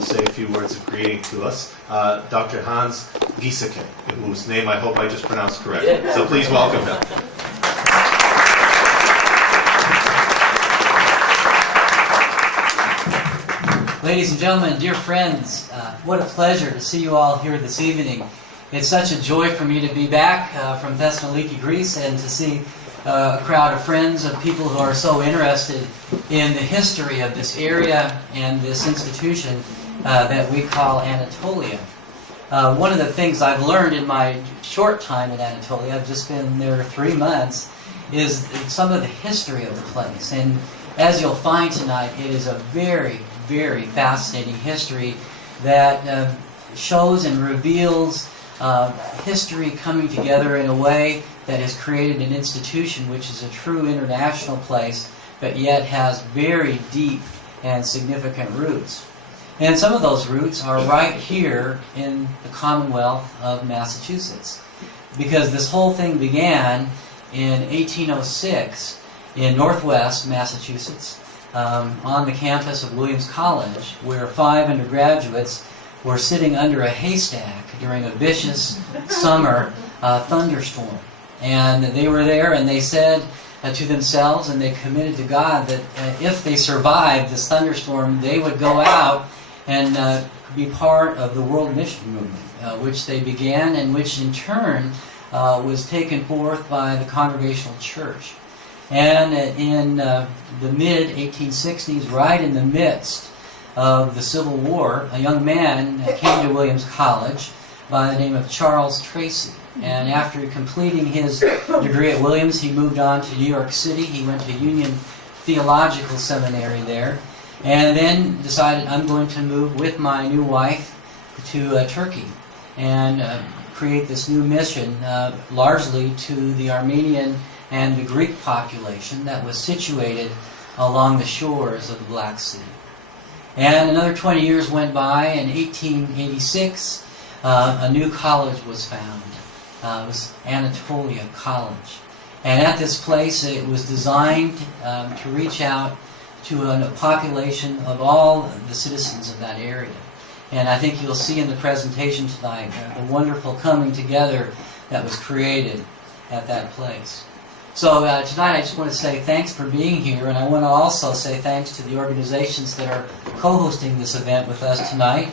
will say a few words of greeting to us. Dr. Hans Giesecke, whose name I hope I just pronounced correctly. So please welcome him. Ladies and gentlemen, dear friends, what a pleasure to see you all here this evening. It's such a joy for me to be back from Thessaloniki, Greece, and to see a crowd of friends, of people who are so interested in the history of this area and this institution that we call Anatolia. One of the things I've learned in my short time in Anatolia, I've just been there 3 months, is some of the history of the place. And as you'll find tonight, it is a very, very fascinating history that shows and reveals history coming together in a way that has created an institution which is a true international place, but yet has very deep and significant roots. And some of those roots are right here in the Commonwealth of Massachusetts, because this whole thing began in 1806 in Northwest Massachusetts, on the campus of Williams College, where 5 undergraduates were sitting under a haystack during a vicious summer thunderstorm. And they were there, and they said to themselves, and they committed to God, that if they survived this thunderstorm, they would go out and be part of the world mission movement, which they began, and which in turn was taken forth by the Congregational Church. And in the mid-1860s, right in the midst of the Civil War, a young man came to Williams College by the name of Charles Tracy. And after completing his degree at Williams, he moved on to New York City. He went to Union Theological Seminary there, and then decided, I'm going to move with my new wife to Turkey and create this new mission, largely to the Armenian and the Greek population that was situated along the shores of the Black Sea. And another 20 years went by. In 1886, a new college was found. It was Anatolia College. And at this place, it was designed to reach out to a population of all the citizens of that area. And I think you'll see in the presentation tonight the wonderful coming together that was created at that place. So tonight I just want to say thanks for being here, and I want to also say thanks to the organizations that are co-hosting this event with us tonight.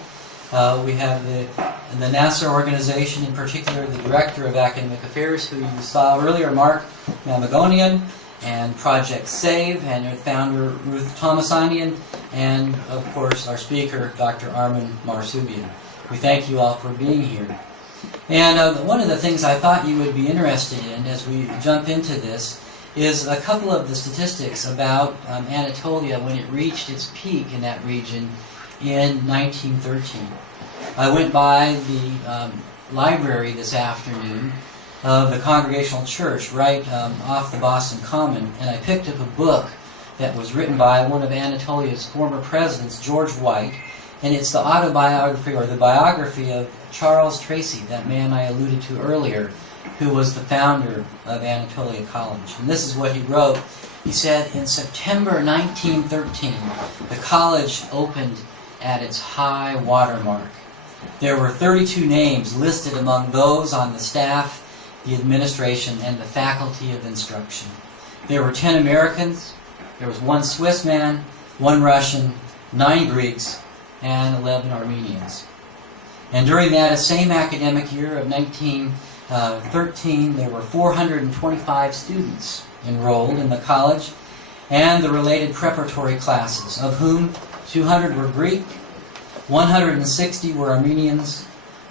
We have the NAASR organization, in particular the Director of Academic Affairs, who you saw earlier, Mark Mamagonian, and Project SAVE, and their founder, Ruth Thomasanian, and, of course, our speaker, Dr. Armen Marsoobian. We thank you all for being here. And one of the things I thought you would be interested in as we jump into this is a couple of the statistics about Anatolia when it reached its peak in that region in 1913. I went by the library this afternoon of the Congregational Church right off the Boston Common, and I picked up a book that was written by one of Anatolia's former presidents, George White, and it's the autobiography or the biography of Charles Tracy, that man I alluded to earlier, who was the founder of Anatolia College. And this is what he wrote. He said, in September 1913, the college opened at its high water mark. There were 32 names listed among those on the staff, the administration, and the faculty of instruction. There were 10 Americans, there was 1 Swiss man, 1 Russian, 9 Greeks, and 11 Armenians. And during that same academic year of 1913, there were 425 students enrolled in the college and the related preparatory classes, of whom 200 were Greek, 160 were Armenians,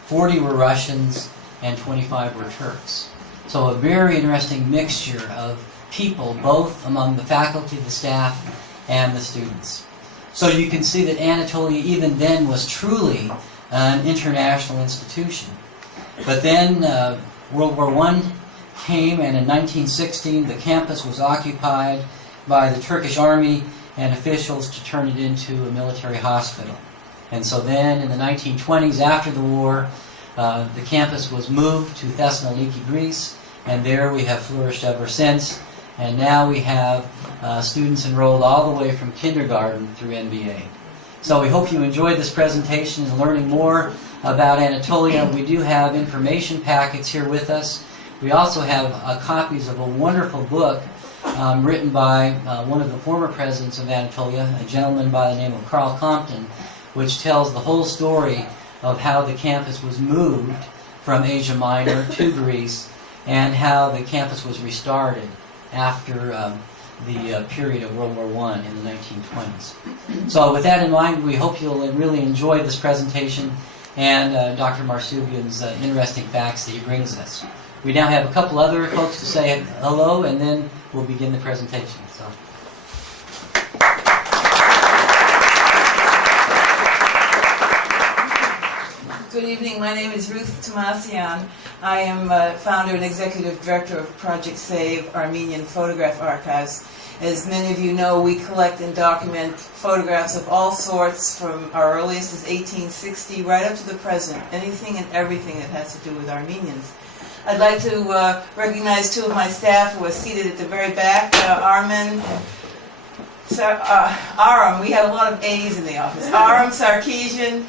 40 were Russians, and 25 were Turks. So a very interesting mixture of people, both among the faculty, the staff, and the students. So you can see that Anatolia even then was truly an international institution. But then World War I came, and in 1916 the campus was occupied by the Turkish army and officials to turn it into a military hospital. And so then in the 1920s, after the war, the campus was moved to Thessaloniki, Greece, and there we have flourished ever since. And now we have students enrolled all the way from kindergarten through MBA. So we hope you enjoyed this presentation and learning more about Anatolia. We do have information packets here with us. We also have copies of a wonderful book written by one of the former presidents of Anatolia, a gentleman by the name of Carl Compton, which tells the whole story of how the campus was moved from Asia Minor to Greece and how the campus was restarted after the period of World War I in the 1920s. So with that in mind, we hope you'll really enjoy this presentation and Dr. Marsoobian's interesting facts that he brings us. We now have a couple other folks to say hello, and then we'll begin the presentation. So. Good evening. My name is Ruth Tomasian. I am founder and executive director of Project Save Armenian Photograph Archives. As many of you know, we collect and document photographs of all sorts from our earliest as 1860 right up to the present, anything and everything that has to do with Armenians. I'd like to recognize two of my staff who are seated at the very back, Armen Aram, we have a lot of A's in the office. Aram Sarkeesian,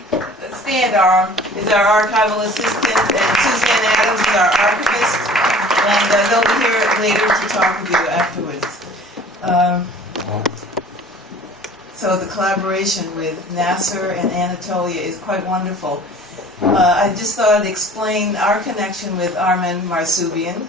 stand Aram, is our archival assistant, and Suzanne Adams is our archivist, and they'll be here later to talk with you afterwards. So the collaboration with NAASR and Anatolia is quite wonderful. I just thought I'd explain our connection with Armen Marsoobian.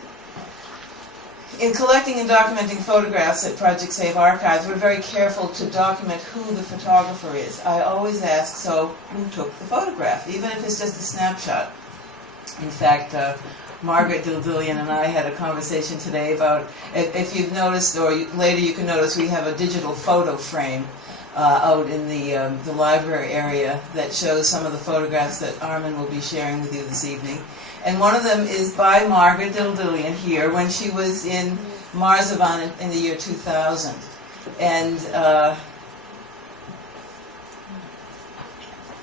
In collecting and documenting photographs at Project Save Archives, we're very careful to document who the photographer is. I always ask, so who took the photograph, even if it's just a snapshot? In fact, Margaret Dildilian and I had a conversation today about, if you've noticed, or later you can notice, we have a digital photo frame out in the library area that shows some of the photographs that Armen will be sharing with you this evening. And one of them is by Margaret Dildilian here when she was in Marsovan in the year 2000. And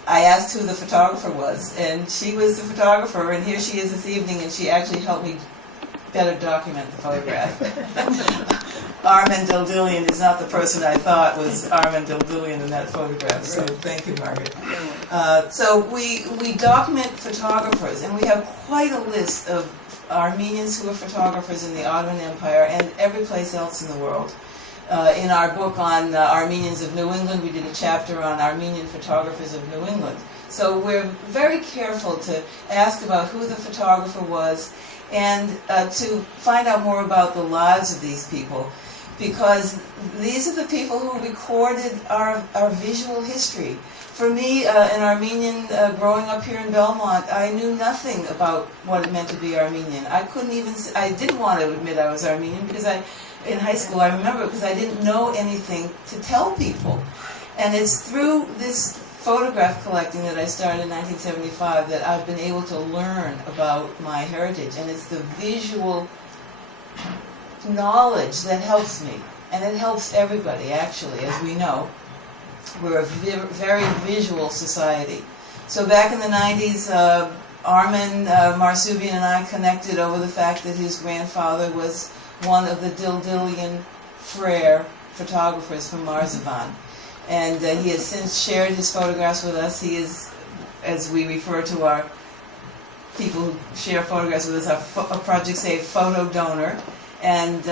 I asked who the photographer was, and she was the photographer, and here she is this evening, and she actually helped me better document the photograph. Armen Dildilian is not the person I thought was Armen Dildilian in that photograph, so thank you, Margaret. So we document photographers, and we have quite a list of Armenians who are photographers in the Ottoman Empire and every place else in the world. In our book on Armenians of New England, we did a chapter on Armenian photographers of New England. So we're very careful to ask about who the photographer was and to find out more about the lives of these people, because these are the people who recorded our visual history. For me, an Armenian growing up here in Belmont, I knew nothing about what it meant to be Armenian. I didn't want to admit I was Armenian because in high school, I remember, because I didn't know anything to tell people. And it's through this photograph collecting that I started in 1975 that I've been able to learn about my heritage. And it's the visual knowledge that helps me. And it helps everybody, actually, as we know. We're a very visual society. So back in the 90s, Armen Marsoobian and I connected over the fact that his grandfather was one of the Dildilian Frere photographers from Merzifon. And he has since shared his photographs with us. He is, as we refer to our people who share photographs with us, a Project Save photo donor. And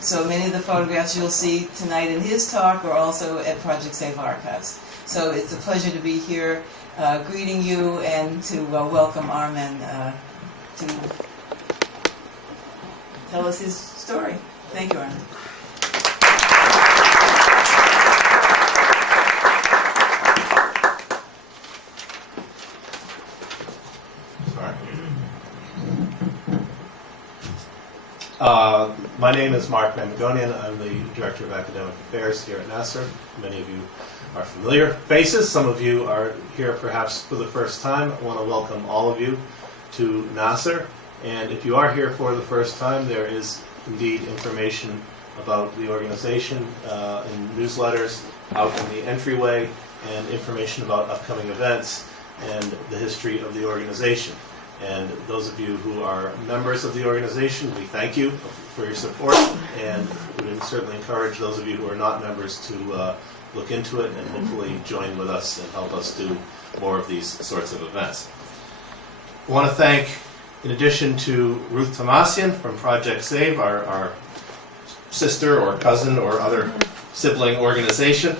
so many of the photographs you'll see tonight in his talk are also at Project Save Archives. So it's a pleasure to be here greeting you and to welcome Armen to tell us his story. Thank you, Armen. My name is Mark Mamagonian. I'm the Director of Academic Affairs here at NAASR. Many of you are familiar faces. Some of you are here perhaps for the first time. I want to welcome all of you to NAASR. And if you are here for the first time, there is indeed information about the organization in newsletters out in the entryway, and information about upcoming events and the history of the organization. And those of you who are members of the organization, we thank you for your support, and we would certainly encourage those of you who are not members to look into it and hopefully join with us and help us do more of these sorts of events. I want to thank, in addition to Ruth Tomasian from Project Save, our sister or cousin or other sibling organization,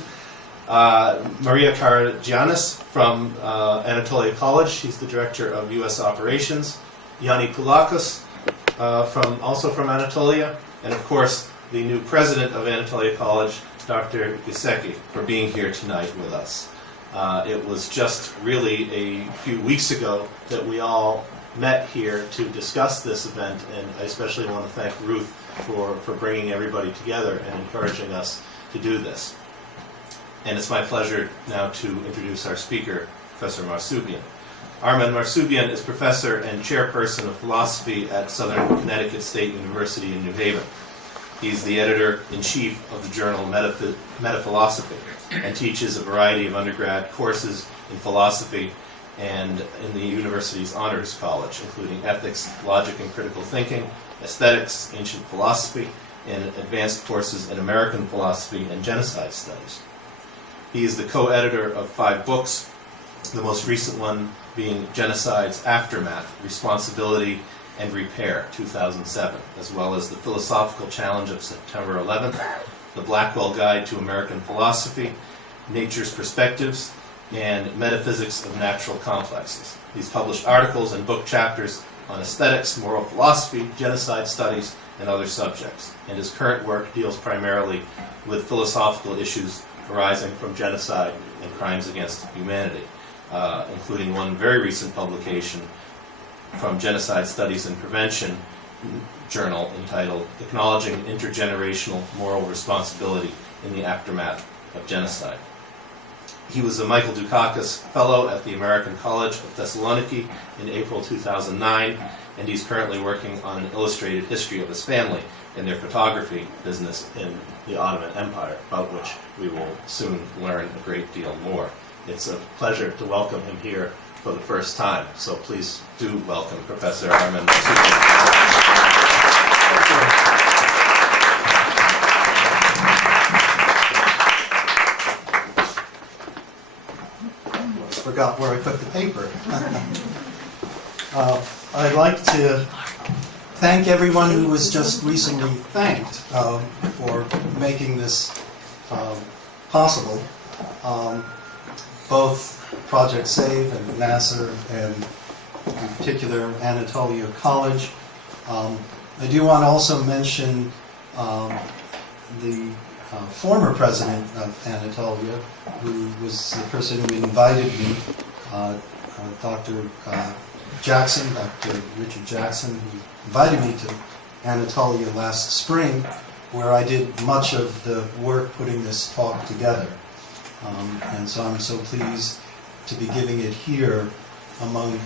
Maria Karagiannis from Anatolia College. She's the director of U.S. operations. Yanni Poulakos, also from Anatolia, and of course the new president of Anatolia College, Dr. Giseki, for being here tonight with us. It was just really a few weeks ago that we all met here to discuss this event, and I especially want to thank Ruth for bringing everybody together and encouraging us to do this. And it's my pleasure now to introduce our speaker, Professor Marsoobian. Armen Marsoobian is professor and chairperson of philosophy at Southern Connecticut State University in New Haven. He's the editor-in-chief of the journal Metaphilosophy and teaches a variety of undergrad courses in philosophy and in the university's honors college, including ethics, logic and critical thinking, aesthetics, ancient philosophy, and advanced courses in American philosophy and genocide studies. He is the co-editor of 5 books, the most recent one being Genocide's Aftermath, Responsibility and Repair, 2007, as well as The Philosophical Challenge of September 11th, The Blackwell Guide to American Philosophy, Nature's Perspectives, and Metaphysics of Natural Complexes. He's published articles and book chapters on aesthetics, moral philosophy, genocide studies, and other subjects. And his current work deals primarily with philosophical issues arising from genocide and crimes against humanity, including one very recent publication from Genocide Studies and Prevention journal entitled Acknowledging Intergenerational Moral Responsibility in the Aftermath of Genocide. He was a Michael Dukakis Fellow at the American College of Thessaloniki in April 2009, and he's currently working on an illustrated history of his family and their photography business in the Ottoman Empire, about which we will soon learn a great deal more. It's a pleasure to welcome him here for the first time, so please do welcome Professor Armen Marsoobian. Forgot where I put the paper. I'd like to thank everyone who was just recently thanked for making this possible. Both Project Save and NAASR, and in particular Anatolia College. I do want to also mention the former president of Anatolia, who was the person who invited me, Dr. Jackson, Dr. Richard Jackson, who invited me to Anatolia last spring, where I did much of the work putting this talk together. And so I'm so pleased to be giving it here among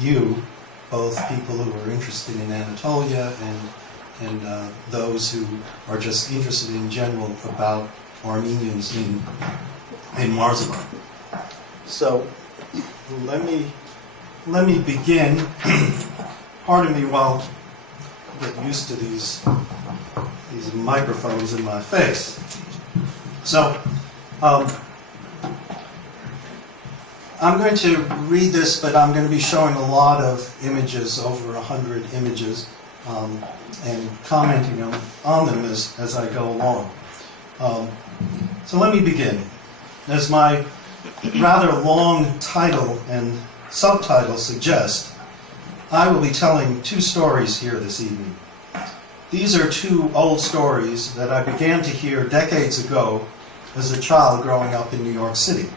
you, both people who are interested in Anatolia and those who are just interested in general about Armenians in Marsovan. So let me begin. Pardon me while I get used to these microphones in my face. So I'm going to read this, but I'm going to be showing a lot of images, over 100 images, and commenting on them as I go along. So let me begin. As my rather long title and subtitle suggest, I will be telling 2 stories here this evening. These are 2 old stories that I began to hear decades ago as a child growing up in New York City.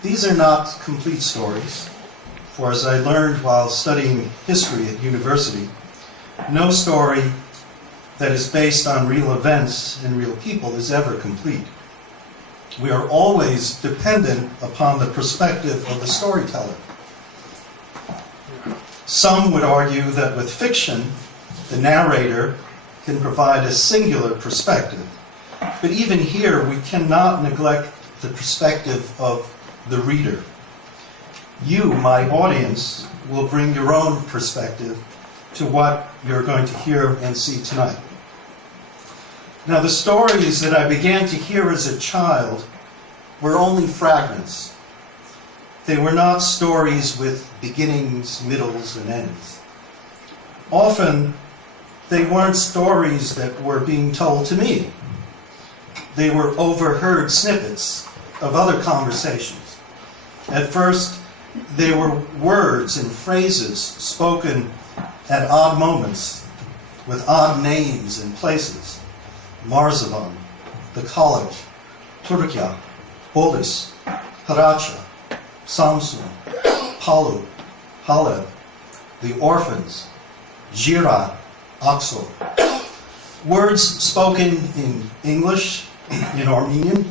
These are not complete stories, for as I learned while studying history at university, no story that is based on real events and real people is ever complete. We are always dependent upon the perspective of the storyteller. Some would argue that with fiction, the narrator can provide a singular perspective. But even here, we cannot neglect the perspective of the reader. You, my audience, will bring your own perspective to what you're going to hear and see tonight. Now, the stories that I began to hear as a child were only fragments. They were not stories with beginnings, middles, and ends. Often, they weren't stories that were being told to me. They were overheard snippets of other conversations. At first, they were words and phrases spoken at odd moments with odd names and places. Merzifon, the college, Turkey, Polis, Haracha, Samsun, Palu, Haleb, the orphans, Jira, Aksor. Words spoken in English, in Armenian,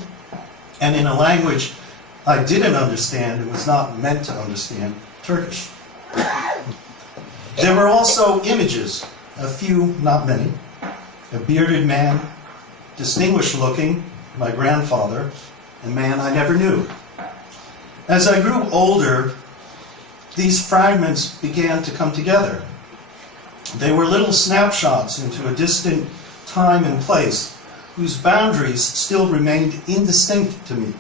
and in a language I didn't understand and was not meant to understand, Turkish. There were also images, a few, not many. A bearded man, distinguished looking, my grandfather, a man I never knew. As I grew older, these fragments began to come together. They were little snapshots into a distant time and place whose boundaries still remained indistinct to me.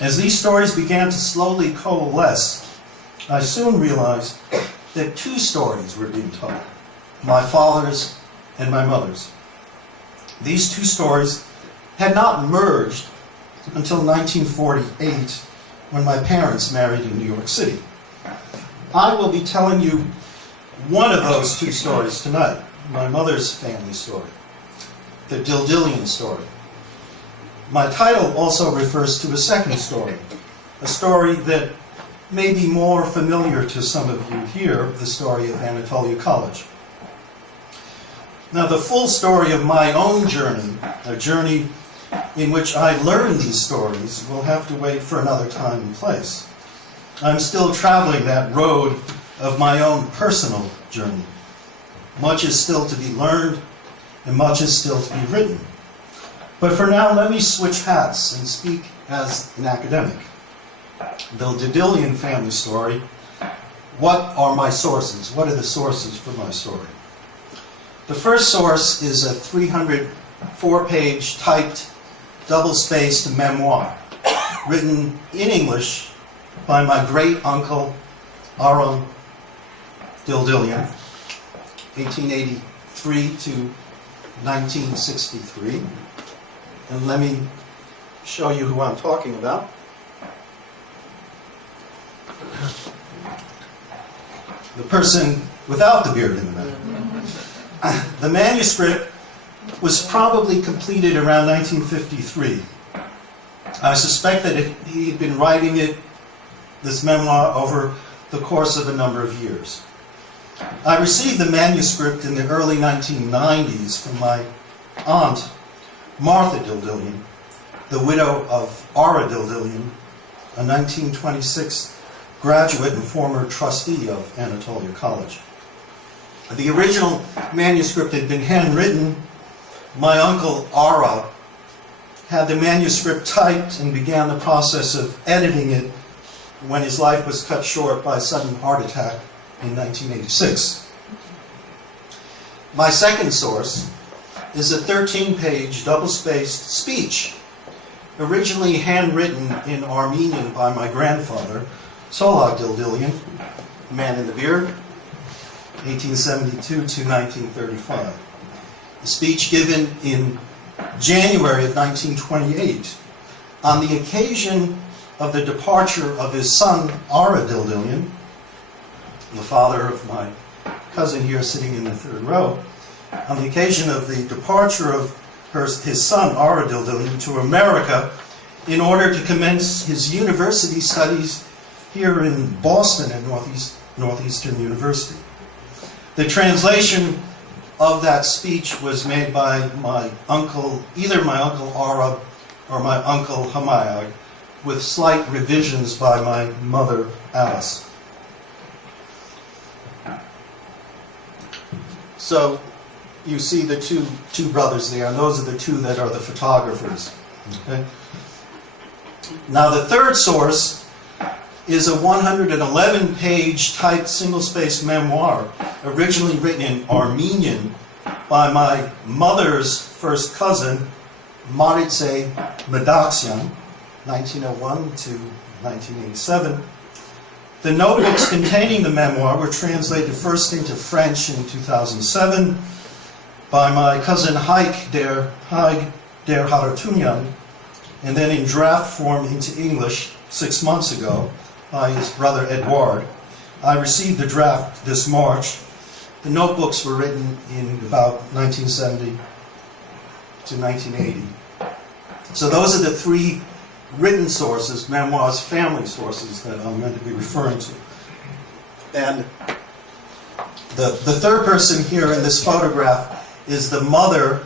As these stories began to slowly coalesce, I soon realized that two stories were being told, my father's and my mother's. These two stories had not merged until 1948, when my parents married in New York City. I will be telling you one of those two stories tonight, my mother's family story, the Dildilian story. My title also refers to a second story, a story that may be more familiar to some of you here, the story of Anatolia College. Now, the full story of my own journey, a journey in which I learned these stories, will have to wait for another time and place. I'm still traveling that road of my own personal journey. Much is still to be learned, and much is still to be written. But for now, let me switch hats and speak as an academic. The Dildilian family story. What are my sources? What are the sources for my story? The first source is a 304-page typed, double-spaced memoir written in English by my great-uncle Armen Dildilian, 1883 to 1963. And let me show you who I'm talking about. The person without the beard in the middle. The manuscript was probably completed around 1953. I suspect that he had been writing this memoir, over the course of a number of years. I received the manuscript in the early 1990s from my aunt, Martha Dildilian, the widow of Ara Dildilian, a 1926 graduate and former trustee of Anatolia College. The original manuscript had been handwritten. My uncle Ara had the manuscript typed and began the process of editing it when his life was cut short by a sudden heart attack in 1986. My second source is a 13-page double-spaced speech, originally handwritten in Armenian by my grandfather, Tsolag Dildilian, man in the beard, 1872 to 1935. A speech given in January of 1928 on the occasion of the departure of his son, Ara Dildilian, the father of my cousin here sitting in the third row, on the occasion of the departure of his son, Ara Dildilian, to America in order to commence his university studies here in Boston at Northeastern University. The translation of that speech was made by my uncle, either my uncle Ara or my uncle Hamayag, with slight revisions by my mother Alice. So you see the two brothers there, and those are the two that are the photographers. Okay? Now the third source is a 111-page typed single-spaced memoir, originally written in Armenian by my mother's first cousin, Maritse Madaxian, 1901 to 1987. The notebooks containing the memoir were translated first into French in 2007 by my cousin Haig der Haratunian, and then in draft form into English 6 months ago by his brother Edouard. I received the draft this March. The notebooks were written in about 1970 to 1980. So those are the three written sources, memoirs, family sources that I'm going to be referring to. And the third person here in this photograph is the mother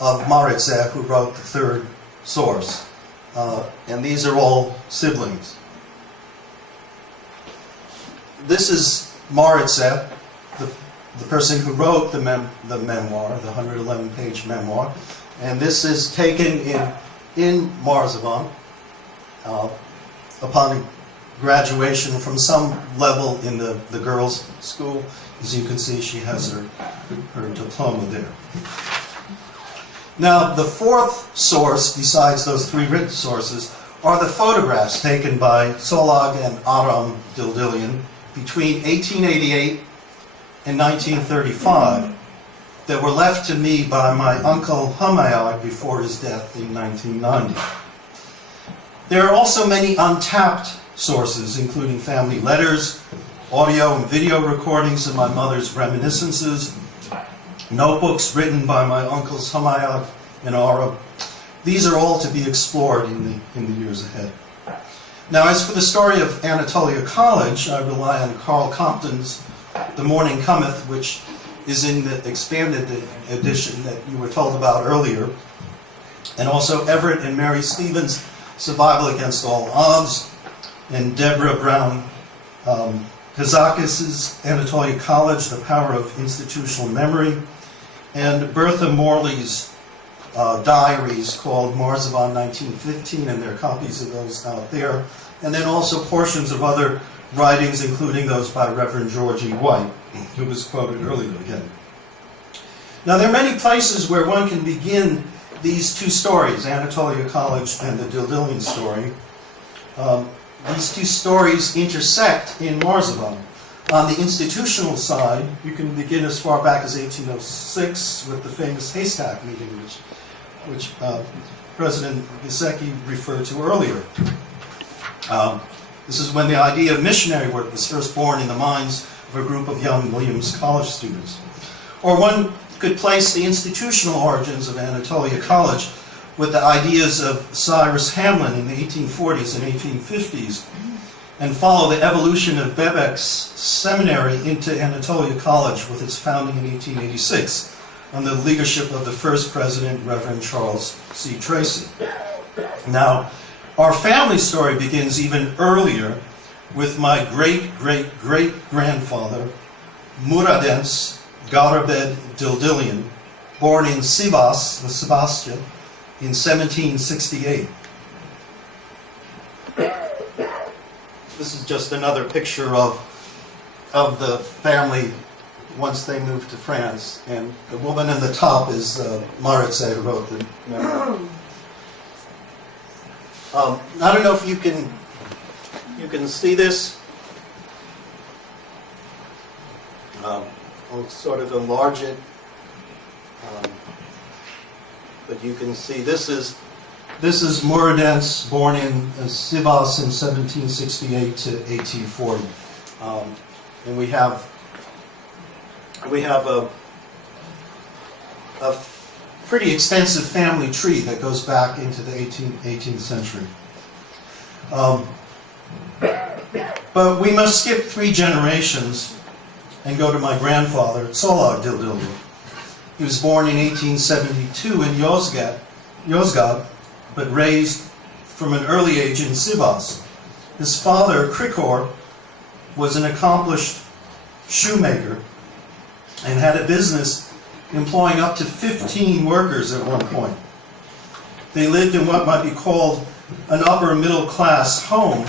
of Maritse, who wrote the third source. And these are all siblings. This is Maritse, the person who wrote the memoir, the 111-page memoir. And this is taken in Marsovan upon graduation from some level in the girls' school. As you can see, she has her diploma there. Now, the fourth source, besides those three written sources, are the photographs taken by Tsolag and Aram Dildilian between 1888 and 1935 that were left to me by my uncle Humayag before his death in 1990. There are also many untapped sources, including family letters, audio and video recordings of my mother's reminiscences, notebooks written by my uncles Humayag and Aram. These are all to be explored in the years ahead. Now, as for the story of Anatolia College, I rely on Carl Compton's The Morning Cometh, which is in the expanded edition that you were told about earlier, and also Everett and Mary Stevens' Survival Against All Odds, and Deborah Brown Kazakis' Anatolia College, The Power of Institutional Memory, and Bertha Morley's diaries called Marsovan 1915, and there are copies of those out there, and then also portions of other writings, including those by Reverend George E. White, who was quoted earlier again. Now, there are many places where one can begin these two stories, Anatolia College and the Dildilian story. These two stories intersect in Marsovan. On the institutional side, you can begin as far back as 1806 with the famous haystack meeting, which President Gisecki referred to earlier. This is when the idea of missionary work was first born in the minds of a group of young Williams College students. Or one could place the institutional origins of Anatolia College with the ideas of Cyrus Hamlin in the 1840s and 1850s, and follow the evolution of Bebek's seminary into Anatolia College with its founding in 1886 under the leadership of the first president, Reverend Charles C. Tracy. Now, our family story begins even earlier with my great-great-great-grandfather, Muradens Garabed Dildilian, born in Sivas, the Sebastia, in 1768. This is just another picture of the family once they moved to France, and the woman in the top is Maritse, who wrote the memoir. I don't know if you can see this. I'll sort of enlarge it, but you can see this is Muradens, born in Sivas in 1768 to 1840, and we have a pretty extensive family tree that goes back into the 18th century. But we must skip 3 generations and go to my grandfather, Tsolag Dildilian. He was born in 1872 in Yozgad, but raised from an early age in Sivas. His father, Krikor, was an accomplished shoemaker and had a business employing up to 15 workers at one point. They lived in what might be called an upper middle class home,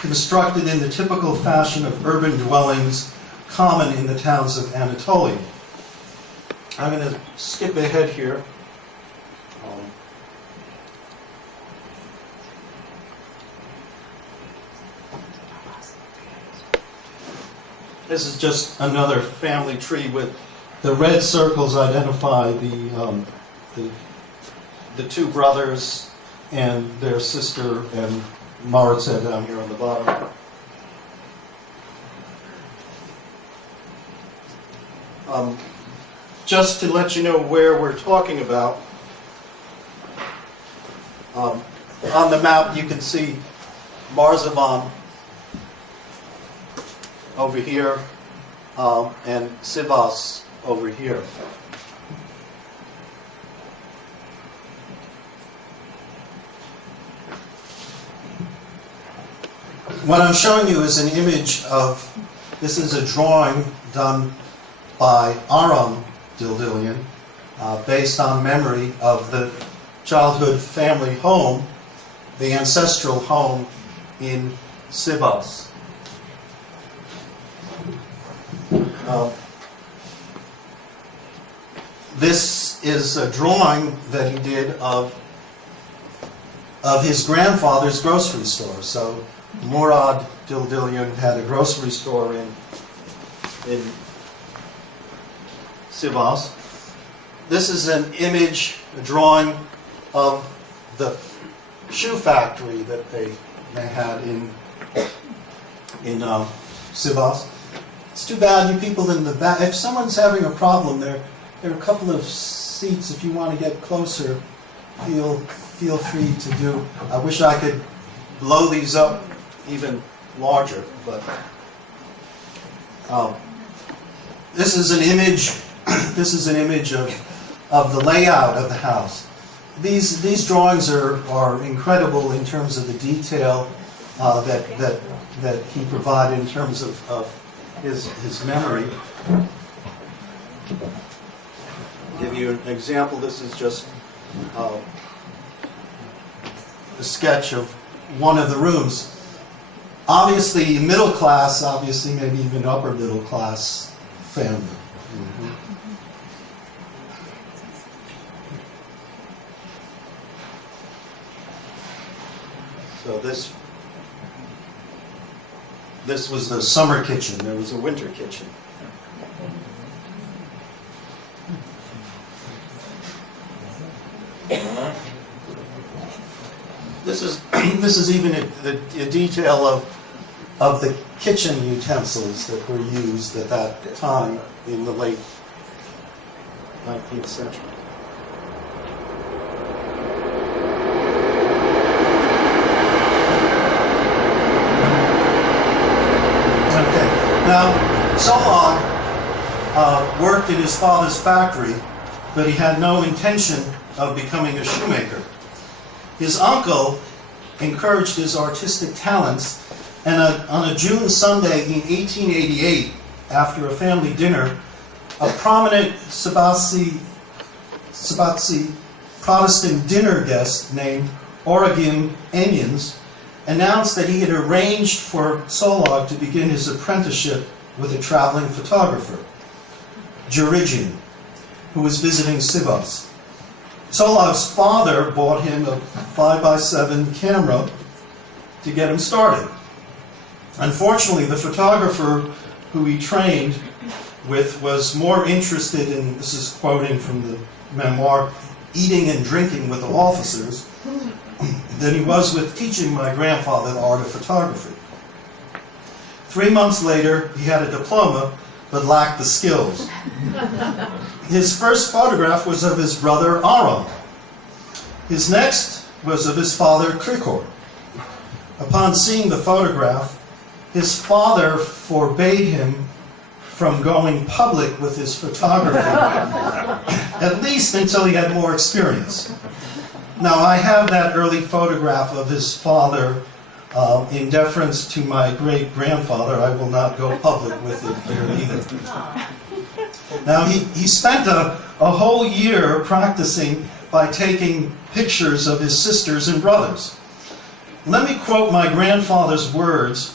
constructed in the typical fashion of urban dwellings common in the towns of Anatolia. I'm going to skip ahead here. This is just another family tree with the red circles identify the two brothers and their sister and Maritza down here on the bottom. Just to let you know where we're talking about, on the map you can see Merzifon over here and Sivas over here. What I'm showing you is an image of, this is a drawing done by Aram Dildilian, based on memory of the childhood family home, the ancestral home in Sivas. This is a drawing that he did of his grandfather's grocery store. So Murad Dildilian had a grocery store in Sivas. This is an image, a drawing of the shoe factory that they had in Sivas. It's too bad you people in the back, if someone's having a problem, there are a couple of seats if you want to get closer, feel free to do. I wish I could blow these up even larger, but this is an image. This is an image of the layout of the house. These drawings are incredible in terms of the detail that he provided in terms of his memory. I'll give you an example. This is just a sketch of one of the rooms. Obviously middle class, obviously maybe even upper middle class family. Mm-hmm. So this was the summer kitchen. There was a winter kitchen. This is even a detail of the kitchen utensils that were used at that time in the late 19th century. Now, Tsolag worked in his father's factory, but he had no intention of becoming a shoemaker. His uncle encouraged his artistic talents, and on a June Sunday in 1888, after a family dinner, a prominent Sivas Protestant dinner guest named Armen T announced that he had arranged for Tsolag to begin his apprenticeship with a traveling photographer, Jurigian, who was visiting Sivas. Tsolag's father bought him a 5x7 camera to get him started. Unfortunately, the photographer who he trained with was more interested in, this is quoting from the memoir, eating and drinking with the officers, than he was with teaching my grandfather the art of photography. 3 months later, he had a diploma, but lacked the skills. His first photograph was of his brother Aram. His next was of his father Krikor. Upon seeing the photograph, his father forbade him from going public with his photography, at least until he had more experience. Now, I have that early photograph of his father. In deference to my great-grandfather, I will not go public with it here either. Now, he spent a whole year practicing by taking pictures of his sisters and brothers. Let me quote my grandfather's words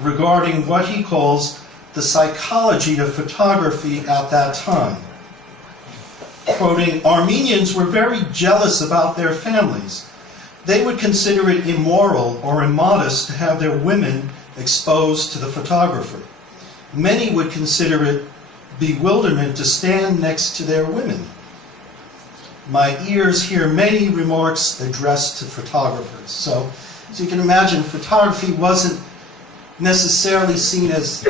regarding what he calls the psychology of photography at that time. Quoting, "Armenians were very jealous about their families. They would consider it immoral or immodest to have their women exposed to the photographer. Many would consider it bewilderment to stand next to their women. My ears hear many remarks addressed to photographers." So you can imagine, photography wasn't necessarily seen as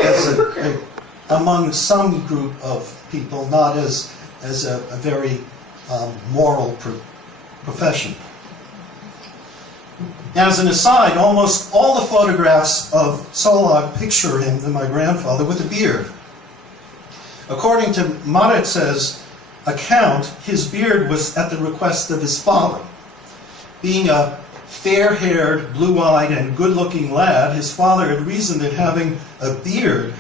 among some group of people, not as a very moral profession. As an aside, almost all the photographs of Tsolag picture him, my grandfather, with a beard. According to Maretz's account, his beard was at the request of his father. Being a fair-haired, blue-eyed, and good-looking lad, his father had reasoned that having a beard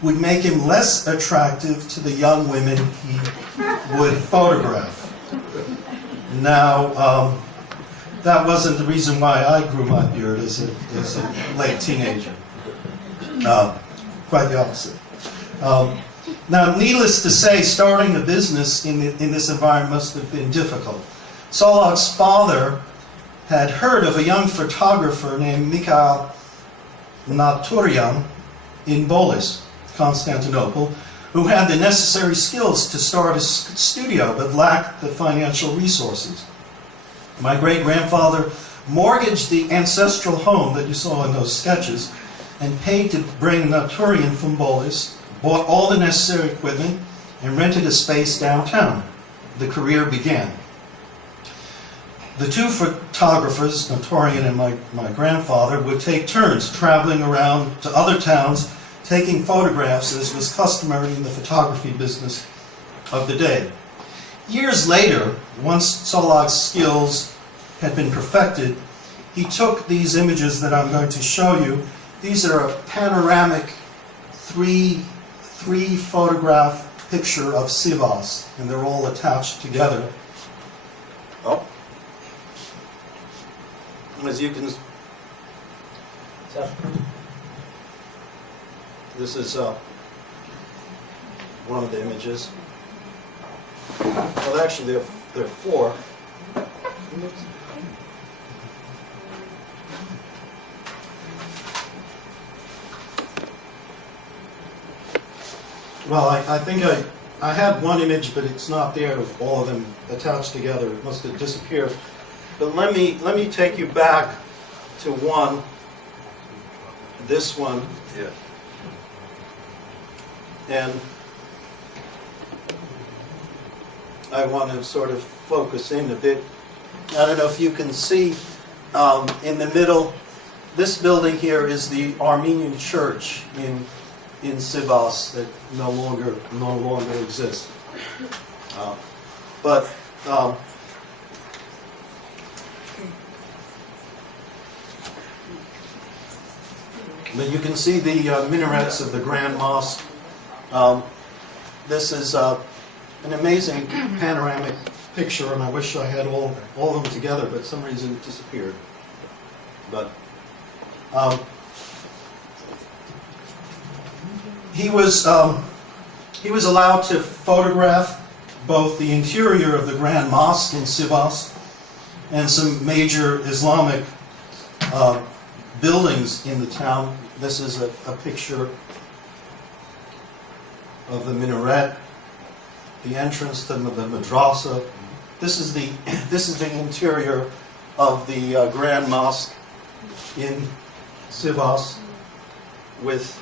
would make him less attractive to the young women he would photograph. Now, that wasn't the reason why I grew my beard as a late teenager. Quite the opposite. Now, needless to say, starting a business in this environment must have been difficult. Tsolag's father had heard of a young photographer named Mikhail Naturian in Bolis, Constantinople, who had the necessary skills to start a studio but lacked the financial resources. My great-grandfather mortgaged the ancestral home that you saw in those sketches and paid to bring Naturian from Bolis, bought all the necessary equipment, and rented a space downtown. The career began. The two photographers, Naturian and my grandfather, would take turns traveling around to other towns, taking photographs as was customary in the photography business of the day. Years later, once Tsolag's skills had been perfected, he took these images that I'm going to show you. These are a panoramic three photograph picture of Sivas, and they're all attached together. Oh. As you can, this is one of the images. Well, actually, there are four. Well, I think I had one image, but it's not there of all of them attached together. It must have disappeared. But let me take you back to one. This one. Yeah. And I want to sort of focus in a bit. I don't know if you can see in the middle, this building here is the Armenian church in Sivas that no longer exists. But you can see the minarets of the Grand Mosque. This is an amazing panoramic picture, and I wish I had all of them together, but for some reason it disappeared. But he was allowed to photograph both the interior of the Grand Mosque in Sivas and some major Islamic buildings in the town. This is a picture of the minaret, the entrance to the madrasa. This is the interior of the Grand Mosque in Sivas, with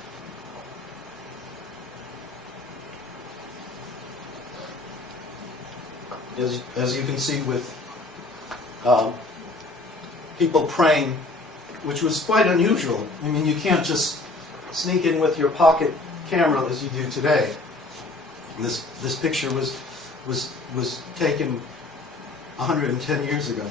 as you can see, with people praying, which was quite unusual. I mean, you can't just sneak in with your pocket camera as you do today. And this picture was taken 110 years ago.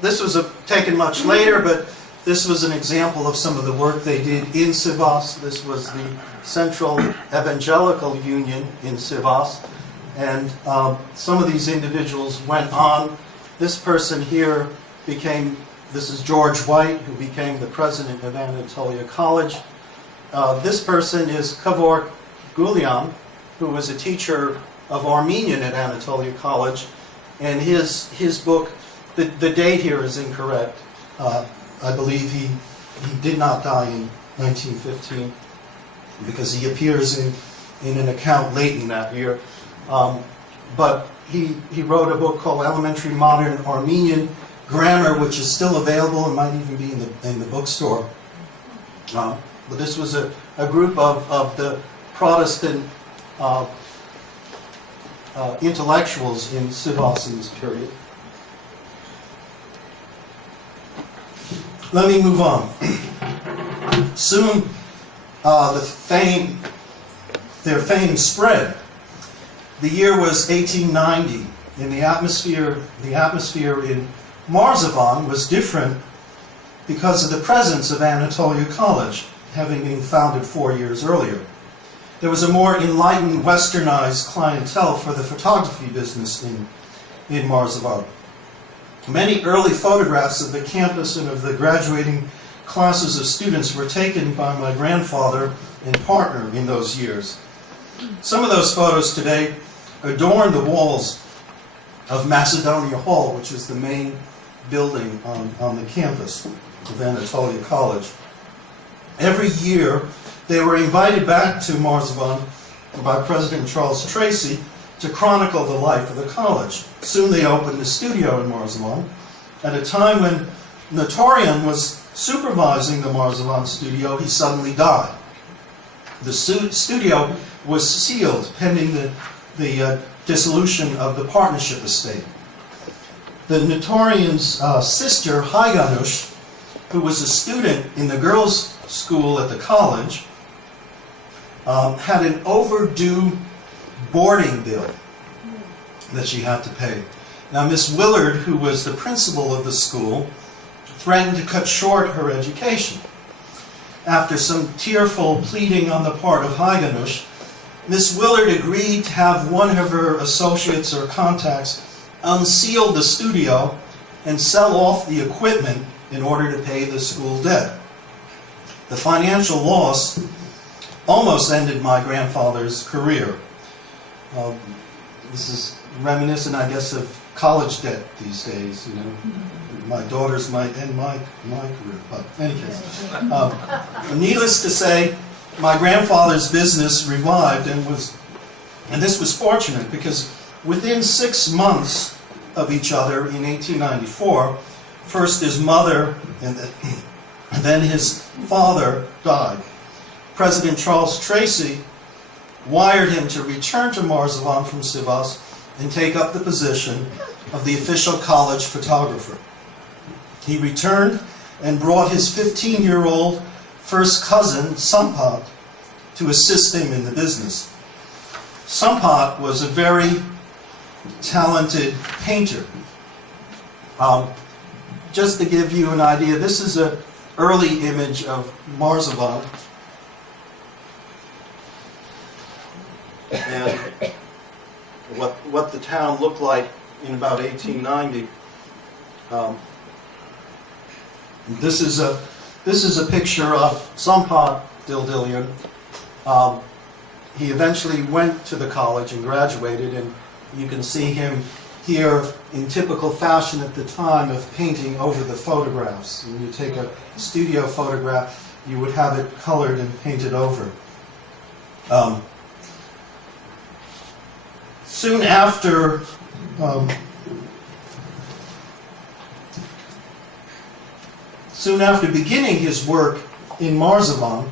This was taken much later, but this was an example of some of the work they did in Sivas. This was the Central Evangelical Union in Sivas. And some of these individuals went on. This person here this is George White, who became the president of Anatolia College. This person is Kavor Gulian, who was a teacher of Armenian at Anatolia College. And his book, the date here is incorrect. I believe he did not die in 1915 because he appears in an account late in that year. But he wrote a book called Elementary Modern Armenian Grammar, which is still available and might even be in the bookstore. But this was a group of the Protestant intellectuals in Sivas in this period. Let me move on. Soon, their fame spread. The year was 1890, and the atmosphere in Marsovan was different because of the presence of Anatolia College, having been founded 4 years earlier. There was a more enlightened, westernized clientele for the photography business in Marsovan. Many early photographs of the campus and of the graduating classes of students were taken by my grandfather and partner in those years. Some of those photos today adorn the walls of Macedonia Hall, which is the main building on the campus of Anatolia College. Every year, they were invited back to Marsovan by President Charles Tracy to chronicle the life of the college. Soon they opened a studio in Marsovan. At a time when Notorian was supervising the Marsovan studio, he suddenly died. The studio was sealed pending the dissolution of the partnership estate. The Notorian's sister, Haiganush, who was a student in the girls' school at the college, had an overdue boarding bill that she had to pay. Now, Miss Willard, who was the principal of the school, threatened to cut short her education. After some tearful pleading on the part of Haiganush, Miss Willard agreed to have one of her associates or contacts unseal the studio and sell off the equipment in order to pay the school debt. The financial loss almost ended my grandfather's career. This is reminiscent, I guess, of college debt these days. You know, my daughters might end my career, but in any case, needless to say, my grandfather's business revived, and this was fortunate because within 6 months of each other in 1894, first his mother and then his father died. President Charles Tracy wired him to return to Marsovan from Sivas and take up the position of the official college photographer. He returned and brought his 15-year-old first cousin, Sampat, to assist him in the business. Sampat was a very talented painter. Just to give you an idea, this is an early image of Marsovan. And what the town looked like in about 1890. This is a picture of Sampat Dildilian. He eventually went to the college and graduated, and you can see him here in typical fashion at the time of painting over the photographs. When you take a studio photograph, you would have it colored and painted over. Soon after beginning his work in Marsovan,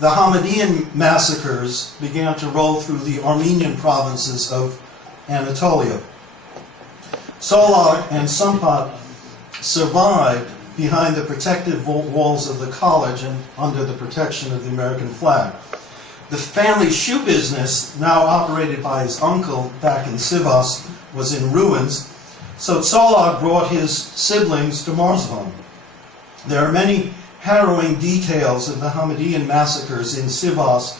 the Hamidian massacres began to roll through the Armenian provinces of Anatolia. Tsolag and Sampat survived behind the protective walls of the college and under the protection of the American flag. The family shoe business, now operated by his uncle back in Sivas, was in ruins, so Tsolag brought his siblings to Marsovan. There are many harrowing details of the Hamidian massacres in Sivas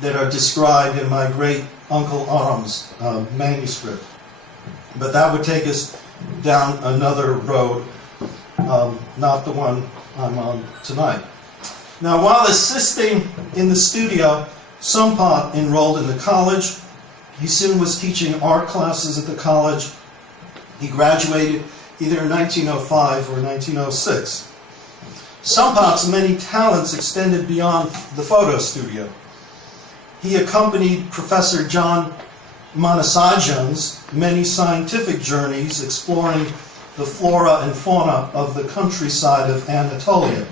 that are described in my great Uncle Aram's manuscript. But that would take us down another road, not the one I'm on tonight. Now, while assisting in the studio, Sampat enrolled in the college. He soon was teaching art classes at the college. He graduated either in 1905 or 1906. Sampat's many talents extended beyond the photo studio. He accompanied Professor John Marsoobian's many scientific journeys exploring the flora and fauna of the countryside of Anatolia.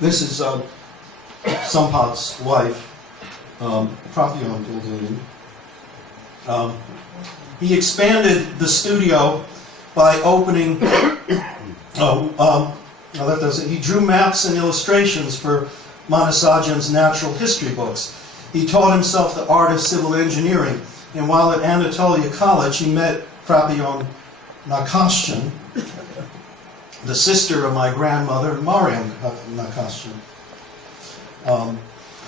This is Sampat's wife, Prof. Dildilian. He expanded the studio by opening. He drew maps and illustrations for Marsoobian's natural history books. He taught himself the art of civil engineering, and while at Anatolia College, he met Frapion Nakashyan, the sister of my grandmother, Mariam Nakashyan.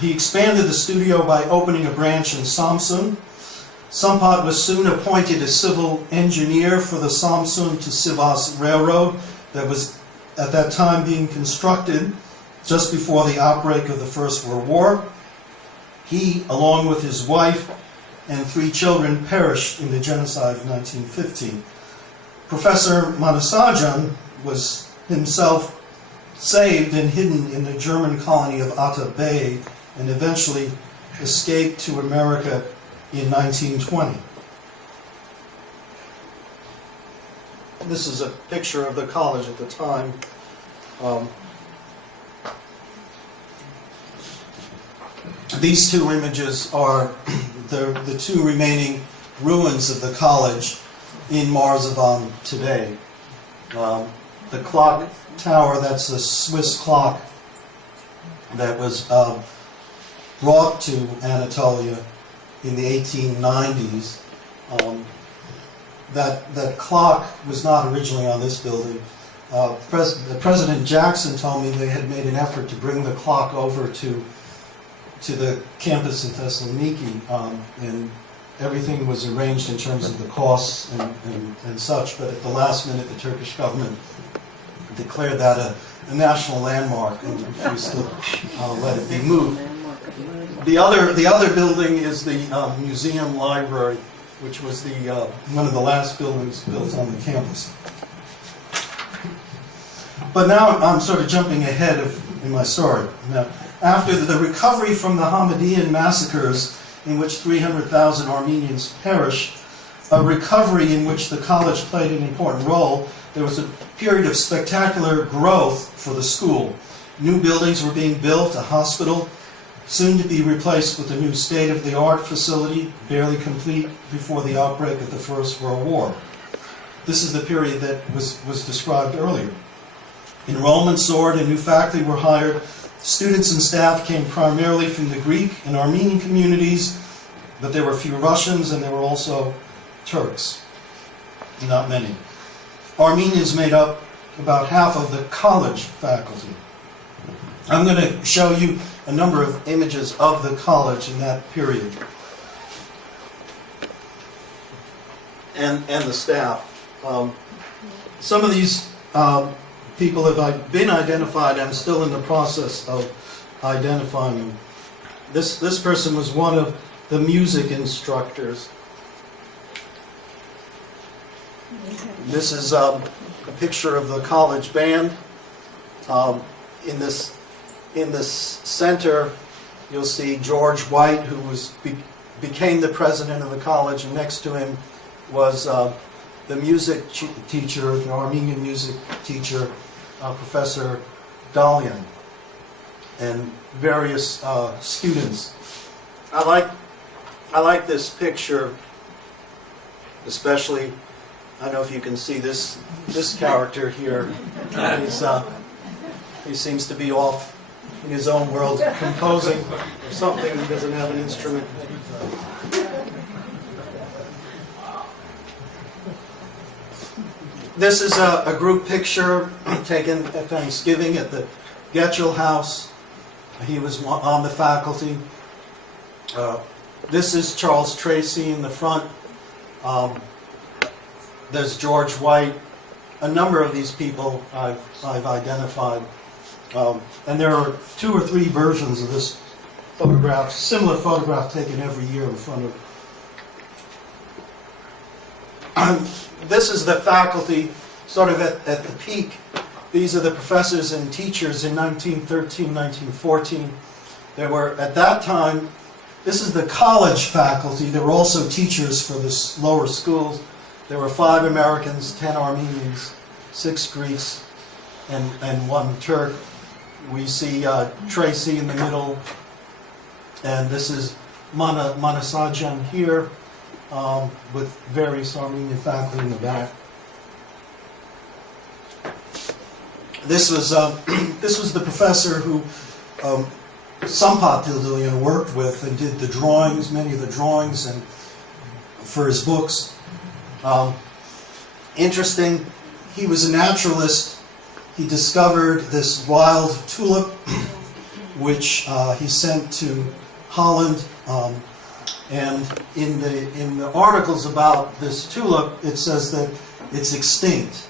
He expanded the studio by opening a branch in Samsun. Sampat was soon appointed as civil engineer for the Samsun to Sivas railroad that was at that time being constructed just before the outbreak of the First World War. He, along with his wife and 3 children, perished in the genocide of 1915. Professor Marsoobian was himself saved and hidden in the German colony of Ata Bay and eventually escaped to America in 1920. This is a picture of the college at the time. These 2 images are the 2 remaining ruins of the college in Merzifon today. The clock tower, that's a Swiss clock that was brought to Anatolia in the 1890s. That clock was not originally on this building. President Jackson told me they had made an effort to bring the clock over to the campus in Thessaloniki, and everything was arranged in terms of the costs and such, but at the last minute the Turkish government declared that a national landmark and refused to let it be moved. The other building is the museum library, which was the one of the last buildings built on the campus. But now I'm sort of jumping ahead in my story. Now, after the recovery from the Hamidian massacres, in which 300,000 Armenians perished, a recovery in which the college played an important role, there was a period of spectacular growth for the school. New buildings were being built, a hospital, soon to be replaced with a new state-of-the-art facility, barely complete before the outbreak of the First World War. This is the period that was described earlier. Enrollment soared, a new faculty were hired. Students and staff came primarily from the Greek and Armenian communities, but there were a few Russians and there were also Turks, not many. Armenians made up about half of the college faculty. I'm going to show you a number of images of the college in that period and the staff. Some of these people have been identified. I'm still in the process of identifying them. This person was one of the music instructors. This is a picture of the college band. In this center, you'll see George White, who became the president of the college, and next to him was the music teacher, the Armenian music teacher, Professor Dildilian, and various students. I like this picture, especially. I don't know if you can see this character here. He seems to be off in his own world, composing or something. He doesn't have an instrument. This is a group picture taken at Thanksgiving at the Getchell House. He was on the faculty. This is Charles Tracy in the front. There's George White. A number of these people I've identified. And there are 2 or 3 versions of this photograph, similar photograph taken every year in front of. This is the faculty sort of at the peak. These are the professors and teachers in 1913, 1914. There were, at that time, this is the college faculty. There were also teachers for the lower schools. There were 5 Americans, 10 Armenians, 6 Greeks, and 1 Turk. We see Tracy in the middle, and this is Manasajan here, with various Armenian faculty in the back. This was the professor who Sampat Dildilian worked with and did the drawings, many of the drawings, and for his books. Interesting, he was a naturalist. He discovered this wild tulip, which he sent to Holland. And in the articles about this tulip, it says that it's extinct.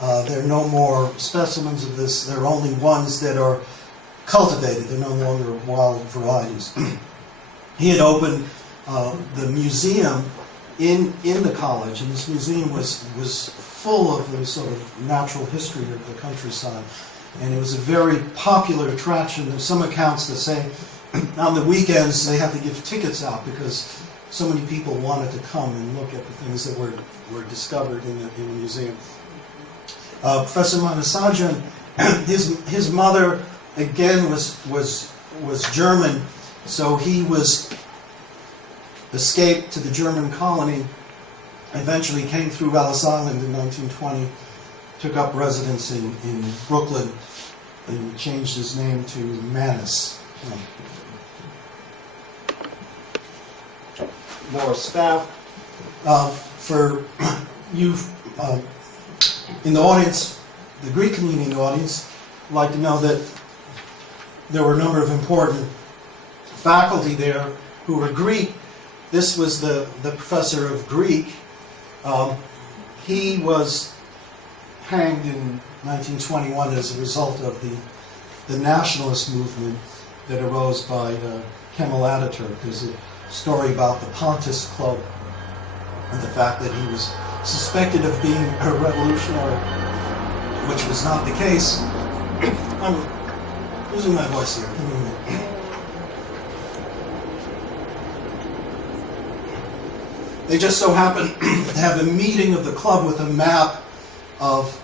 There are no more specimens of this. There are only ones that are cultivated. They're no longer wild varieties. He had opened the museum in the college, and this museum was full of the sort of natural history of the countryside. And it was a very popular attraction. There's some accounts that say on the weekends they had to give tickets out because so many people wanted to come and look at the things that were discovered in the museum. Professor Manasajan, his mother again was German, so he escaped to the German colony. Eventually came through Ellis Island in 1920, took up residence in Brooklyn, and changed his name to Manus. More staff. For you in the audience, the Greek community in the audience, I'd like to know that there were a number of important faculty there who were Greek. This was the professor of Greek. He was hanged in 1921 as a result of the nationalist movement that arose by Kemal Ataturk. There's a story about the Pontus Club and the fact that he was suspected of being a revolutionary, which was not the case. I'm losing my voice here. Give me a minute. They just so happened to have a meeting of the club with a map of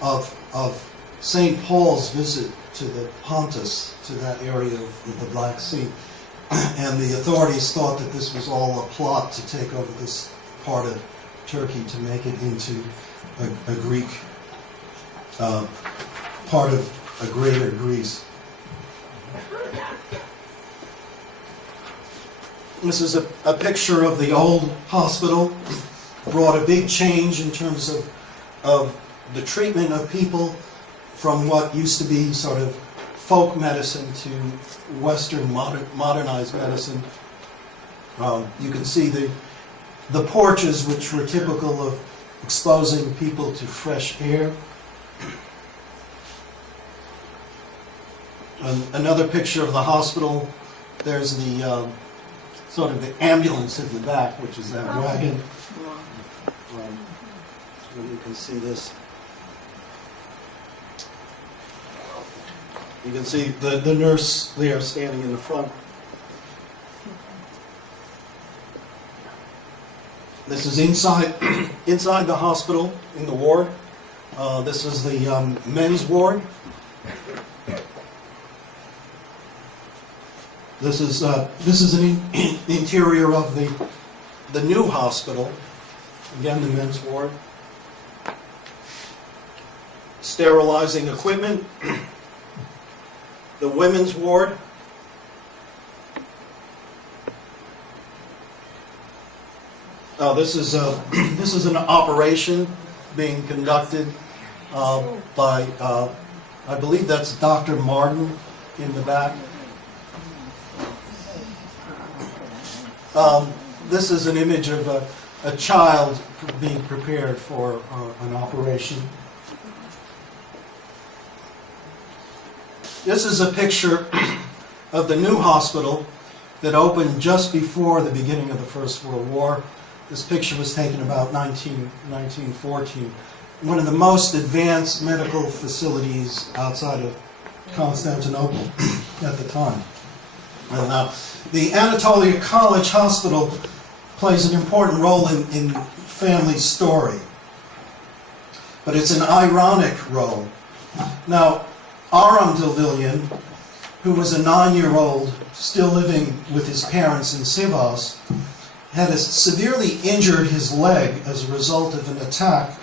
St. Paul's visit to the Pontus, to that area of the Black Sea. And the authorities thought that this was all a plot to take over this part of Turkey to make it into a Greek part of a greater Greece. This is a picture of the old hospital. Brought a big change in terms of the treatment of people from what used to be sort of folk medicine to Western modernized medicine. You can see the porches, which were typical of exposing people to fresh air. Another picture of the hospital. There's the sort of the ambulance in the back, which is that wagon. You can see this. You can see the nurse there standing in the front. This is inside the hospital, in the ward. This is the men's ward. This is an interior of the new hospital. Again, the men's ward. Sterilizing equipment. The women's ward. Oh, this is an operation being conducted by, I believe that's Dr. Martin in the back. This is an image of a child being prepared for an operation. This is a picture of the new hospital that opened just before the beginning of the First World War. This picture was taken about 1914. One of the most advanced medical facilities outside of Constantinople at the time. And now, the Anatolia College Hospital plays an important role in family story. But it's an ironic role. Now, Aram Dildilian, who was a 9-year-old still living with his parents in Sivas, had severely injured his leg as a result of an attack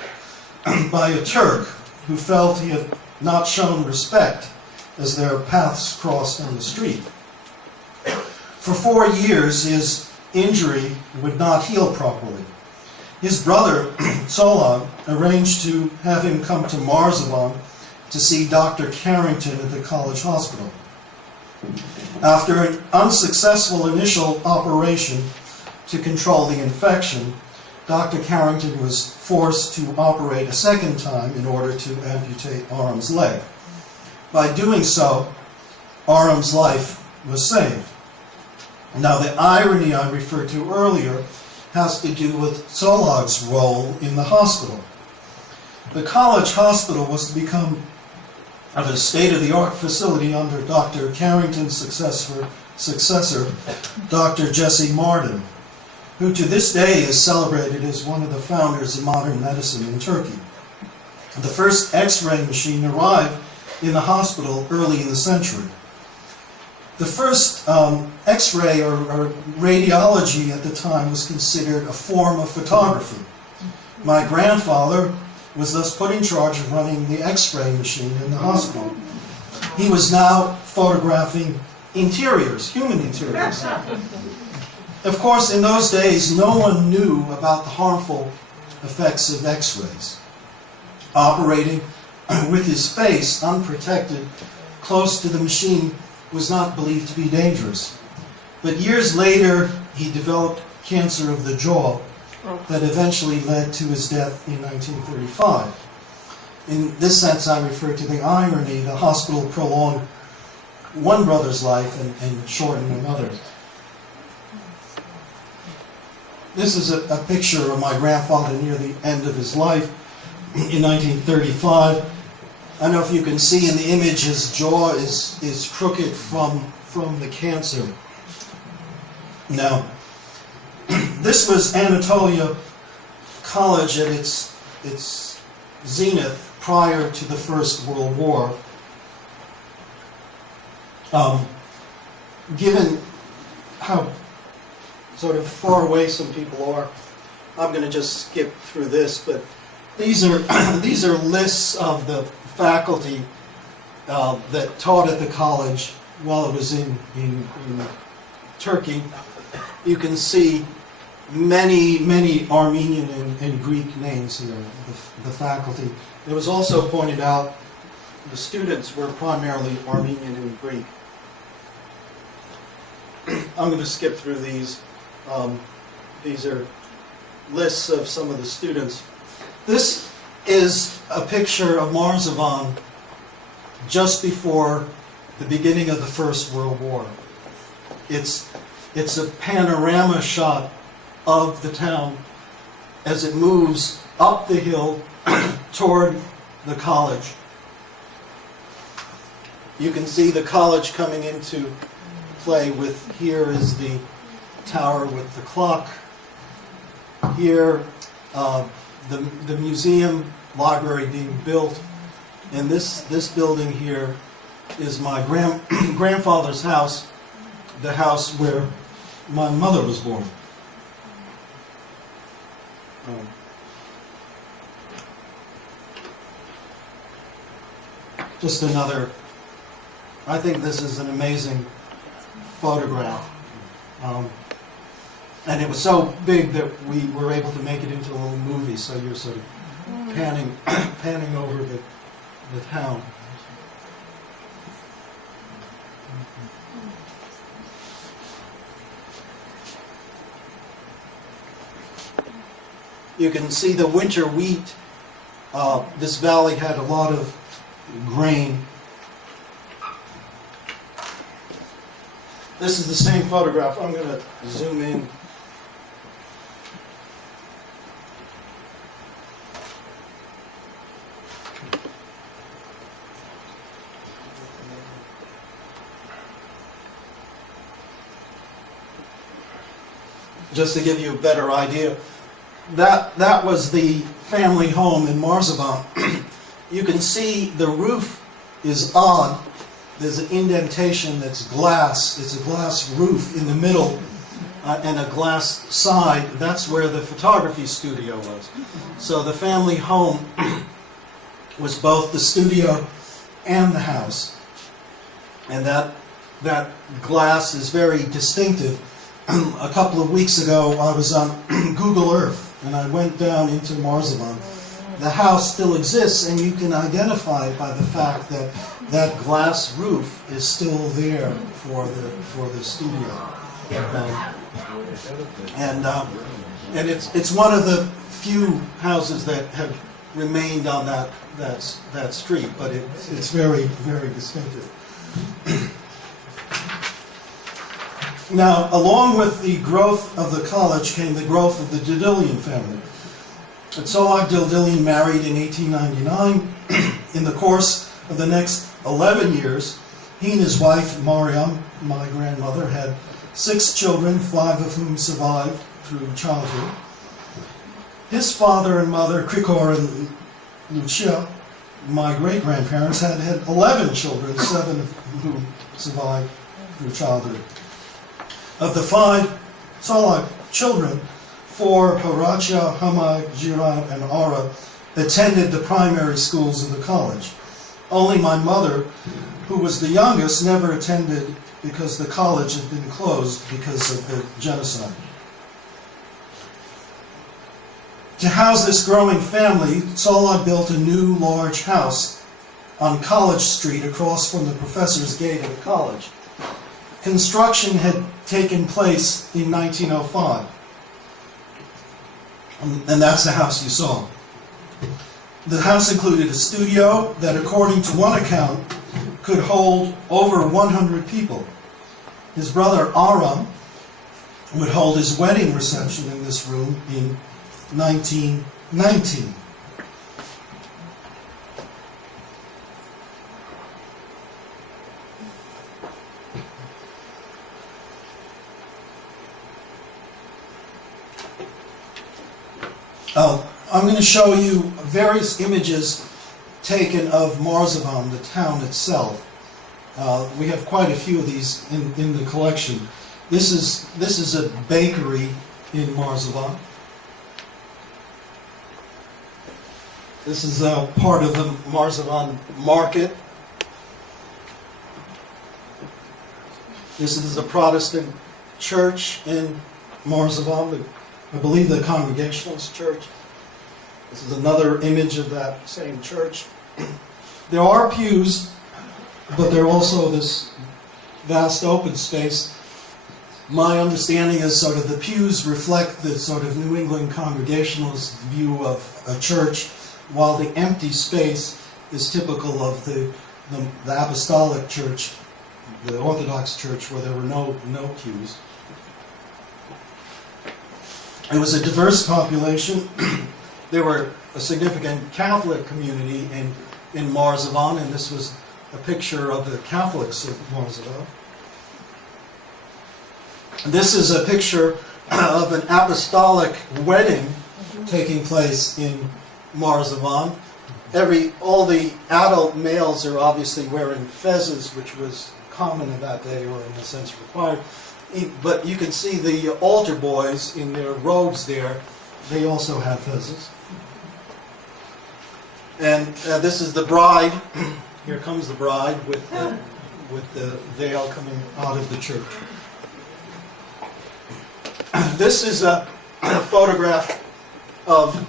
by a Turk who felt he had not shown respect as their paths crossed on the street. For 4 years, his injury would not heal properly. His brother, Tsolag, arranged to have him come to Merzifon to see Dr. Carrington at the college hospital. After an unsuccessful initial operation to control the infection, Dr. Carrington was forced to operate a second time in order to amputate Aram's leg. By doing so, Aram's life was saved. Now, the irony I referred to earlier has to do with Tsolag's role in the hospital. The college hospital was to become a state-of-the-art facility under Dr. Carrington's successor, Dr. Jesse Martin, who to this day is celebrated as one of the founders of modern medicine in Turkey. The first X-ray machine arrived in the hospital early in the century. The first X-ray or radiology at the time was considered a form of photography. My grandfather was thus put in charge of running the X-ray machine in the hospital. He was now photographing interiors, human interiors. Of course, in those days, no one knew about the harmful effects of X-rays. Operating with his face unprotected close to the machine was not believed to be dangerous. But years later, he developed cancer of the jaw that eventually led to his death in 1935. In this sense, I refer to the irony. The hospital prolonged one brother's life and shortened another. This is a picture of my grandfather near the end of his life in 1935. I don't know if you can see in the image his jaw is crooked from the cancer. Now, this was Anatolia College at its zenith prior to the First World War. Given how sort of far away some people are, I'm going to just skip through this, but these are lists of the faculty that taught at the college while it was in Turkey. You can see many Armenian and Greek names here, the faculty. It was also pointed out the students were primarily Armenian and Greek. I'm going to skip through these. These are lists of some of the students. This is a picture of Merzifon just before the beginning of the First World War. It's a panorama shot of the town as it moves up the hill toward the college. You can see the college coming into play with, here is the tower with the clock. Here, the museum library being built. And this building here is my grandfather's house, the house where my mother was born. Just another, I think this is an amazing photograph. And it was so big that we were able to make it into a little movie, so you're sort of panning over the town. You can see the winter wheat. This valley had a lot of grain. This is the same photograph. I'm going to zoom in. Just to give you a better idea. That was the family home in Marsovan. You can see the roof is odd. There's an indentation that's glass. It's a glass roof in the middle and a glass side. That's where the photography studio was. So the family home was both the studio and the house. And that glass is very distinctive. A couple of weeks ago, I was on Google Earth, and I went down into Marsovan. The house still exists, and you can identify it by the fact that that glass roof is still there for the studio. And it's one of the few houses that have remained on that street, but it's very, very distinctive. Now, along with the growth of the college came the growth of the Dildilian family. Tsolag Dildilian married in 1899. In the course of the next 11 years, he and his wife, Mariam, my grandmother, had 6 children, 5 of whom survived through childhood. His father and mother, Krikor and Lucia, my great-grandparents, had 11 children, 7 of whom survived through childhood. Of the 5 Tsolag children, 4, Horatia, Hamag, Jiran, and Ara, attended the primary schools of the college. Only my mother, who was the youngest, never attended because the college had been closed because of the genocide. To house this growing family, Tsolag built a new large house on College Street across from the professor's gate of the college. Construction had taken place in 1905. And that's the house you saw. The house included a studio that, according to one account, could hold over 100 people. His brother Aram would hold his wedding reception in this room in 1919. I'm going to show you various images taken of Marsovan, the town itself. We have quite a few of these in the collection. This is a bakery in Marsovan. This is part of the Marsovan market. This is a Protestant church in Marsovan, I believe the Congregationalist church. This is another image of that same church. There are pews, but there are also this vast open space. My understanding is sort of the pews reflect the sort of New England Congregationalist view of a church, while the empty space is typical of the Apostolic Church, the Orthodox Church, where there were no pews. It was a diverse population. There were a significant Catholic community in Marsovan, and this was a picture of the Catholics of Marsovan. This is a picture of an apostolic wedding taking place in Marsovan. All the adult males are obviously wearing fezzes, which was common in that day, or in a sense required. But you can see the altar boys in their robes there. They also have fezzes. And this is the bride. Here comes the bride with the veil coming out of the church. This is a photograph of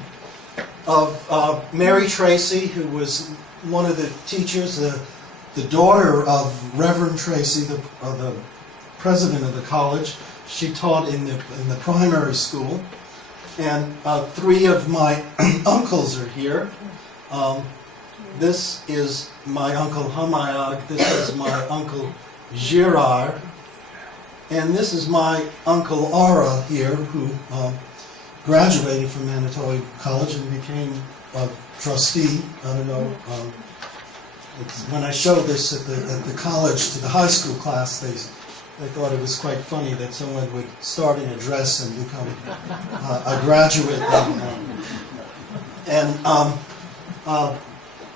of Mary Tracy, who was one of the teachers, the daughter of Reverend Tracy, the president of the college. She taught in the primary school. And three of my uncles are here. This is my uncle Hamayag, this is my uncle Girar, and this is my uncle Ara here, who graduated from Anatolia College and became a trustee. I don't know, when I showed this at the college to the high school class, they thought it was quite funny that someone would start in a dress and become a graduate.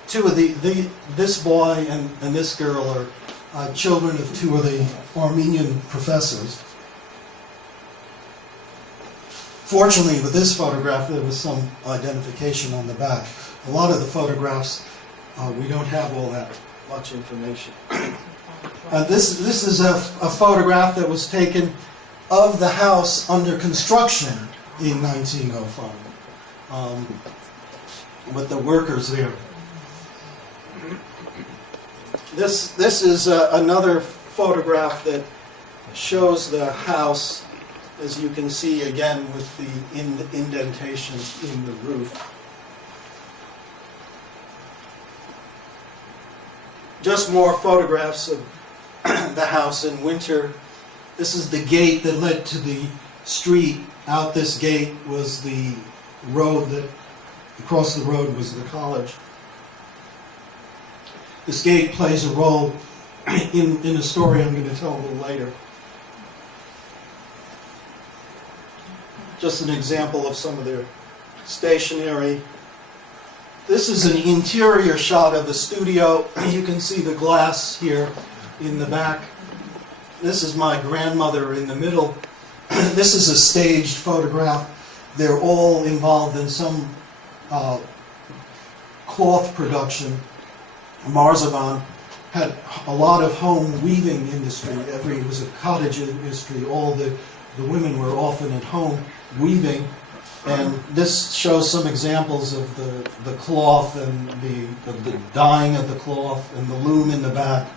Two of this boy and this girl are children of two of the Armenian professors. Fortunately, with this photograph, there was some identification on the back. A lot of the photographs, we don't have all that much information. This is a photograph that was taken of the house under construction in 1905, with the workers there. This is another photograph that shows the house, as you can see again with the indentations in the roof. Just more photographs of the house in winter. This is the gate that led to the street. Out this gate was the road that, across the road was the college. This gate plays a role in a story I'm going to tell a little later. Just an example of some of their stationery. This is an interior shot of the studio. You can see the glass here in the back. This is my grandmother in the middle. This is a staged photograph. They're all involved in some cloth production. Marsoovan had a lot of home weaving industry. It was a cottage industry. All the women were often at home weaving. And this shows some examples of the cloth and the dyeing of the cloth and the loom in the back.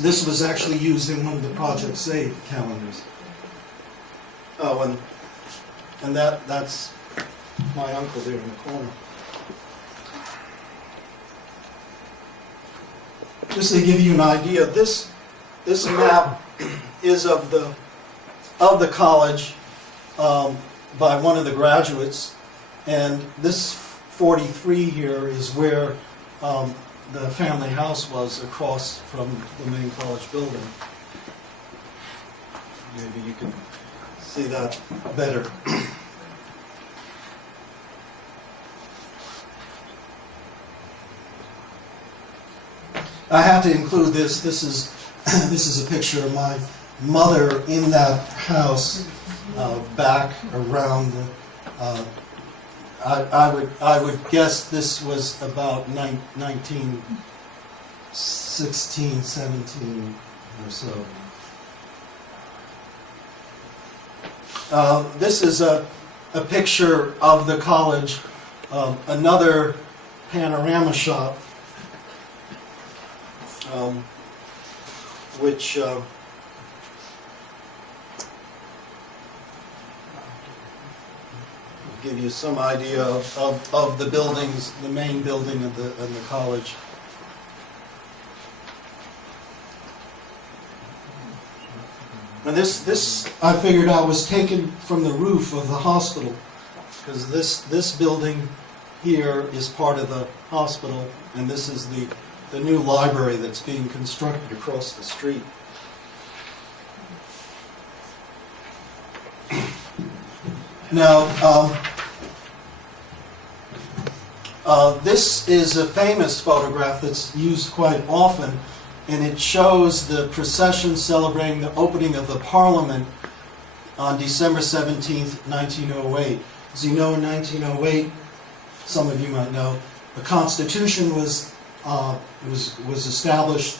This was actually used in one of the Project Save calendars. Oh, and that's my uncle there in the corner. Just to give you an idea, this map is of the college by one of the graduates, and this 43 here is where the family house was across from the main college building. Maybe you can see that better. I have to include this. This is a picture of my mother in that house back around the. I would guess this was about 1916, 17 or so. This is a picture of the college, another panorama shot, which give you some idea of the buildings, the main building of the college. And this I figured out was taken from the roof of the hospital, because this building here is part of the hospital, and this is the new library that's being constructed across the street. Now, this is a famous photograph that's used quite often, and it shows the procession celebrating the opening of the Parliament on December 17th, 1908. As you know, in 1908, some of you might know, a constitution was established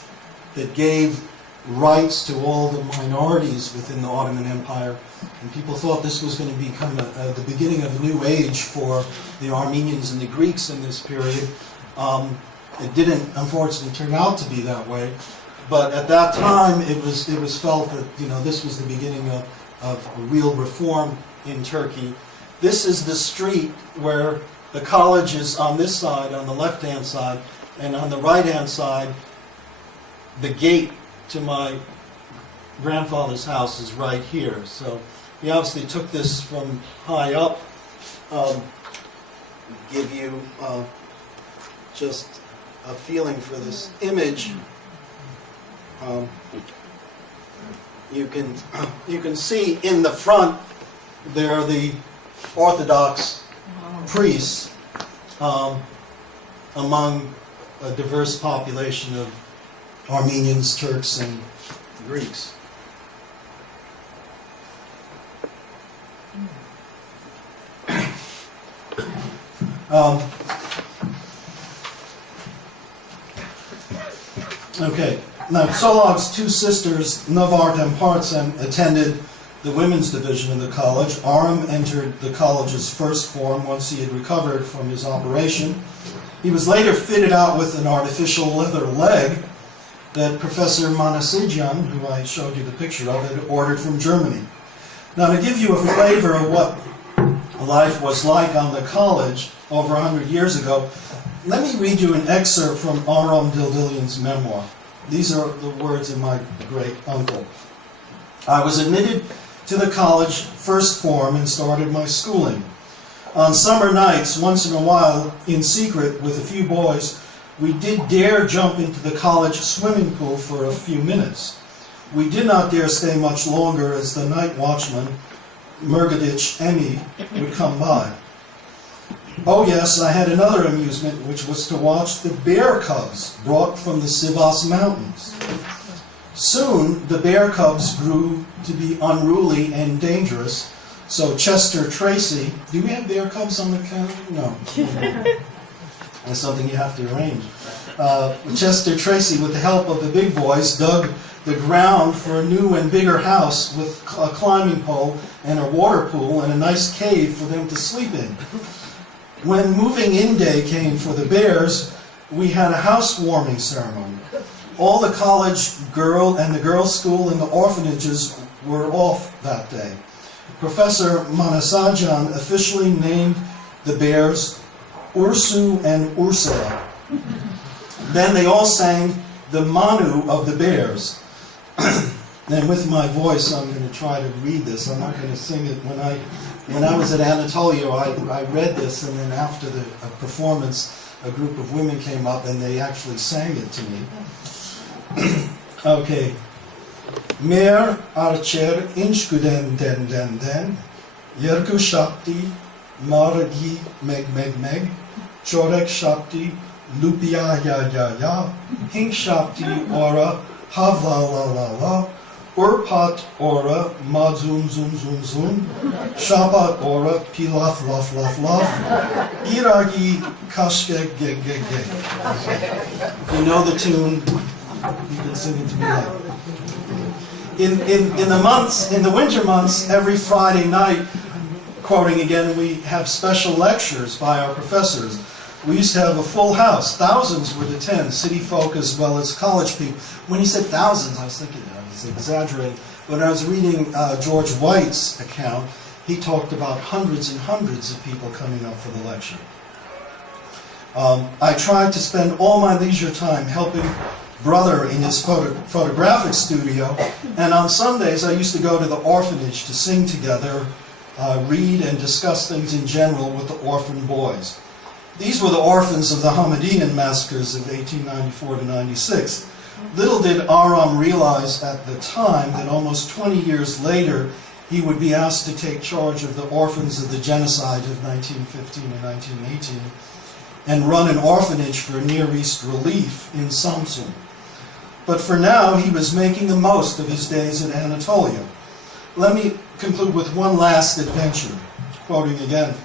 that gave rights to all the minorities within the Ottoman Empire, and people thought this was going to become the beginning of a new age for the Armenians and the Greeks in this period. It didn't, unfortunately, turn out to be that way, but at that time it was felt that this was the beginning of a real reform in Turkey. This is the street where the college is on this side, on the left-hand side, and on the right-hand side, the gate to my grandfather's house is right here. So he obviously took this from high up. Give you just a feeling for this image. You can see in the front there are the Orthodox priests among a diverse population of Armenians, Turks, and Greeks. Okay, now Tsolag's two sisters, Navart and Partsem, attended the women's division of the college. Aram entered the college's first form once he had recovered from his operation. He was later fitted out with an artificial leather leg that Professor Marsoobian, who I showed you the picture of, had ordered from Germany. Now, to give you a flavor of what life was like on the college over 100 years ago, let me read you an excerpt from Aram Dildilian's memoir. These are the words of my great uncle. I was admitted to the college first form and started my schooling. On summer nights, once in a while, in secret with a few boys, we did dare jump into the college swimming pool for a few minutes. We did not dare stay much longer as the night watchman, Mergadich Emi, would come by. Oh yes, I had another amusement, which was to watch the bear cubs brought from the Sivas mountains. Soon, the bear cubs grew to be unruly and dangerous, so Chester Tracy... Do we have bear cubs on the calendar? No. That's something you have to arrange. Chester Tracy, with the help of the big boys, dug the ground for a new and bigger house with a climbing pole and a water pool and a nice cave for them to sleep in. When moving in day came for the bears, we had a housewarming ceremony. All the college girl and the girls' school and the orphanages were off that day. Professor Marsoobian officially named the bears Ursu and Ursula. Then they all sang the Manu of the bears. And with my voice, I'm going to try to read this. I'm not going to sing it. When I was at Anatolia, I read this, and then after the performance, a group of women came up and they actually sang it to me. Okay. Mer archer inchguden den yerku shakti maragi meg chorek shakti lupia ya hink shakti ora havla la urpat ora mazum zum shapat ora pilaf laf iragi kashke ge. If you know the tune, you can sing it to me now. In the winter months, every Friday night, quoting again, we have special lectures by our professors. We used to have a full house. Thousands would attend, city folk as well as college people. When he said thousands, I was thinking I was exaggerating. When I was reading George White's account, he talked about hundreds and hundreds of people coming up for the lecture. I tried to spend all my leisure time helping brother in his photographic studio, and on Sundays I used to go to the orphanage to sing together, read and discuss things in general with the orphan boys. These were the orphans of the Hamidian massacres of 1894 to 96. Little did Aram realize at the time that almost 20 years later he would be asked to take charge of the orphans of the genocide of 1915 and 1918 and run an orphanage for Near East relief in Samsun. But for now, he was making the most of his days in Anatolia. Let me conclude with one last adventure, quoting again.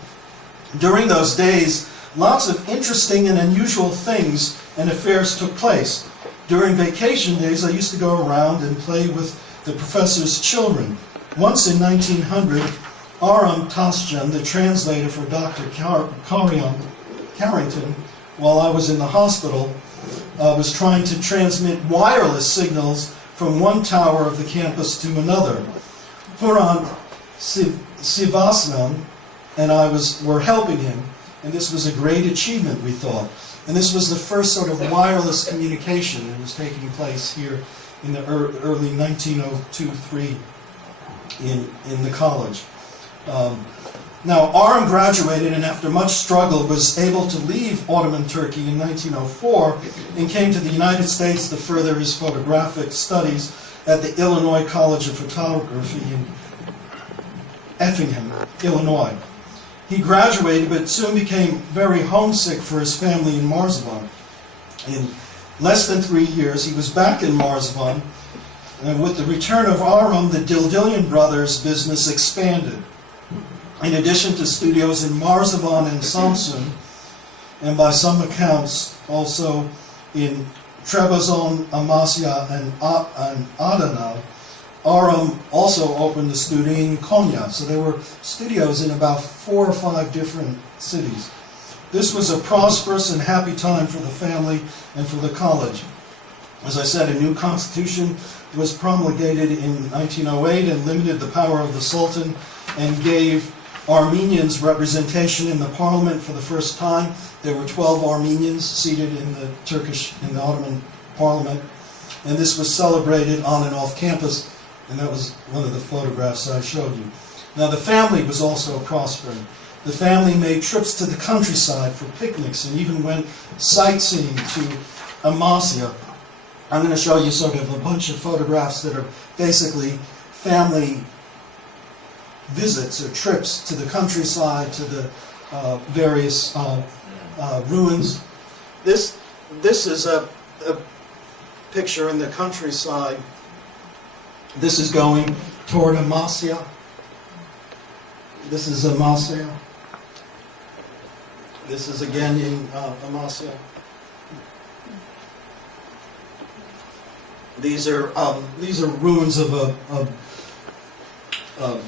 During those days, lots of interesting and unusual things and affairs took place. During vacation days, I used to go around and play with the professor's children. Once in 1900, Aram Tasjan, the translator for Dr. Carrington, while I was in the hospital, was trying to transmit wireless signals from one tower of the campus to another. Puran Sivas and I were helping him, and this was a great achievement, we thought. And this was the first sort of wireless communication that was taking place here in the early 1902-3 in the college. Now, Aram graduated, and after much struggle was able to leave Ottoman Turkey in 1904 and came to the United States to further his photographic studies at the Illinois College of Photography in Effingham, Illinois. He graduated, but soon became very homesick for his family in Marsovan. In less than 3 years, he was back in Marsovan, and with the return of Aram, the Dildilian brothers' business expanded. In addition to studios in Marsovan and Samsun, and by some accounts also in Trebizond, Amasya, and Adana, Aram also opened a studio in Konya. So there were studios in about 4 or 5 different cities. This was a prosperous and happy time for the family and for the college. As I said, a new constitution was promulgated in 1908 and limited the power of the Sultan and gave Armenians representation in the parliament for the first time. There were 12 Armenians seated in the Ottoman parliament, and this was celebrated on and off campus, and that was one of the photographs I showed you. Now the family was also prospering. The family made trips to the countryside for picnics and even went sightseeing to Amasya. I'm going to show you sort of a bunch of photographs that are basically family visits or trips to the countryside, to the various ruins. This is a picture in the countryside. This is going toward Amasya. This is Amasya. This is again in Amasya. These are ruins of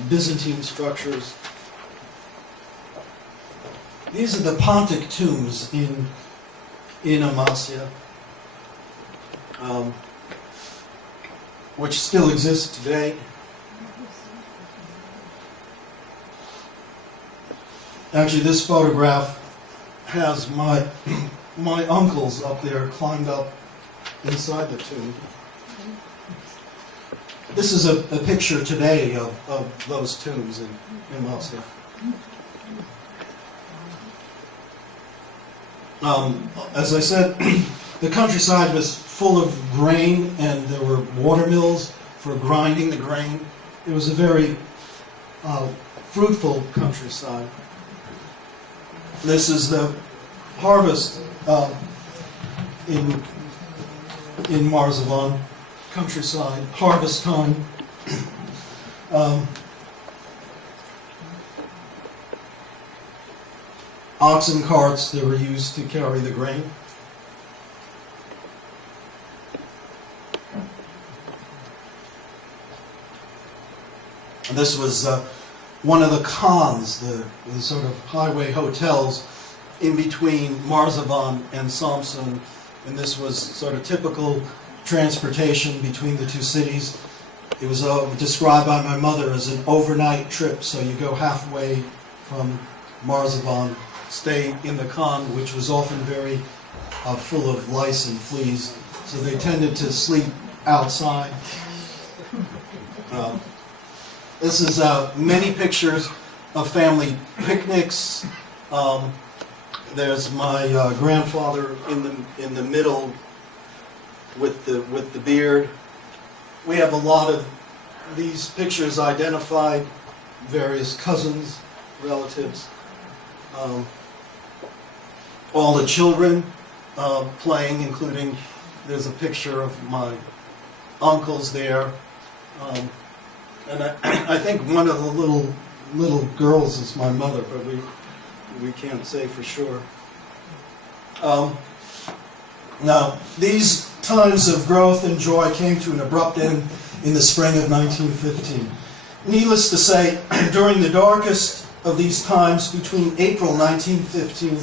Byzantine structures. These are the Pontic tombs in Amasya, which still exist today. Actually, this photograph has my uncles up there climbed up inside the tomb. This is a picture today of those tombs in Amasya. As I said, the countryside was full of grain, and there were water mills for grinding the grain. It was a very fruitful countryside. This is the harvest in Marsovan countryside, harvest time. Oxen carts that were used to carry the grain. This was one of the khans, the sort of highway hotels in between Marsovan and Samsun, and this was sort of typical transportation between the two cities. It was described by my mother as an overnight trip, so you go halfway from Marsovan, stay in the khan, which was often very full of lice and fleas, so they tended to sleep outside. This is many pictures of family picnics. There's my grandfather in the middle with the beard. We have a lot of these pictures identified, various cousins, relatives. All the children playing, including, there's a picture of my uncles there. And I think one of the little girls is my mother, but we can't say for sure. Now, these times of growth and joy came to an abrupt end in the spring of 1915. Needless to say, during the darkest of these times, between April 1915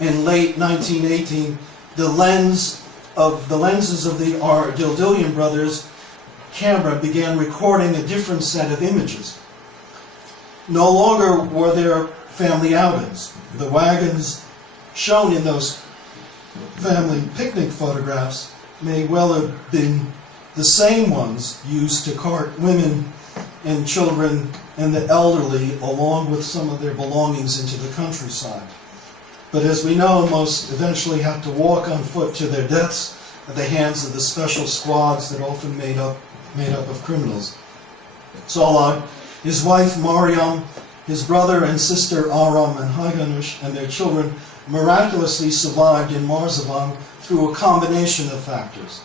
and late 1918, the lenses of the Dildilian brothers' camera began recording a different set of images. No longer were there family outings. The wagons shown in those family picnic photographs may well have been the same ones used to cart women and children and the elderly along with some of their belongings into the countryside. But as we know, most eventually had to walk on foot to their deaths at the hands of the special squads that often made up of criminals. Tsolag, his wife Mariam, his brother and sister Aram and Haganush, and their children miraculously survived in Marsovan through a combination of factors.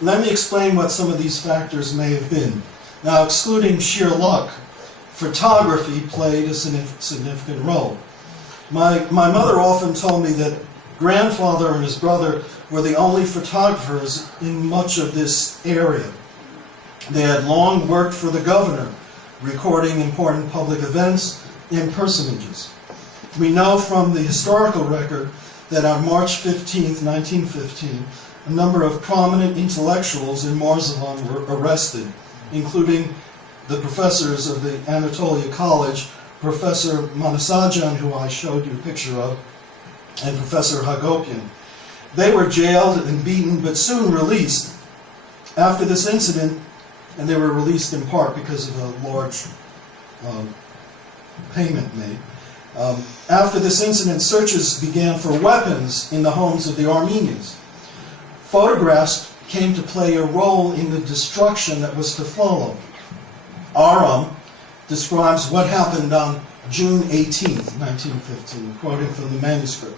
Let me explain what some of these factors may have been. Now, excluding sheer luck, photography played a significant role. My mother often told me that grandfather and his brother were the only photographers in much of this area. They had long worked for the governor, recording important public events and personages. We know from the historical record that on March 15, 1915, a number of prominent intellectuals in Marsovan were arrested, including the professors of the Anatolia College, Professor Marsoobian, who I showed you a picture of, and Professor Hagopian. They were jailed and beaten, but soon released. After this incident, and they were released in part because of a large payment made. After this incident, searches began for weapons in the homes of the Armenians. Photographs came to play a role in the destruction that was to follow. Aram describes what happened on June 18, 1915, quoting from the manuscript.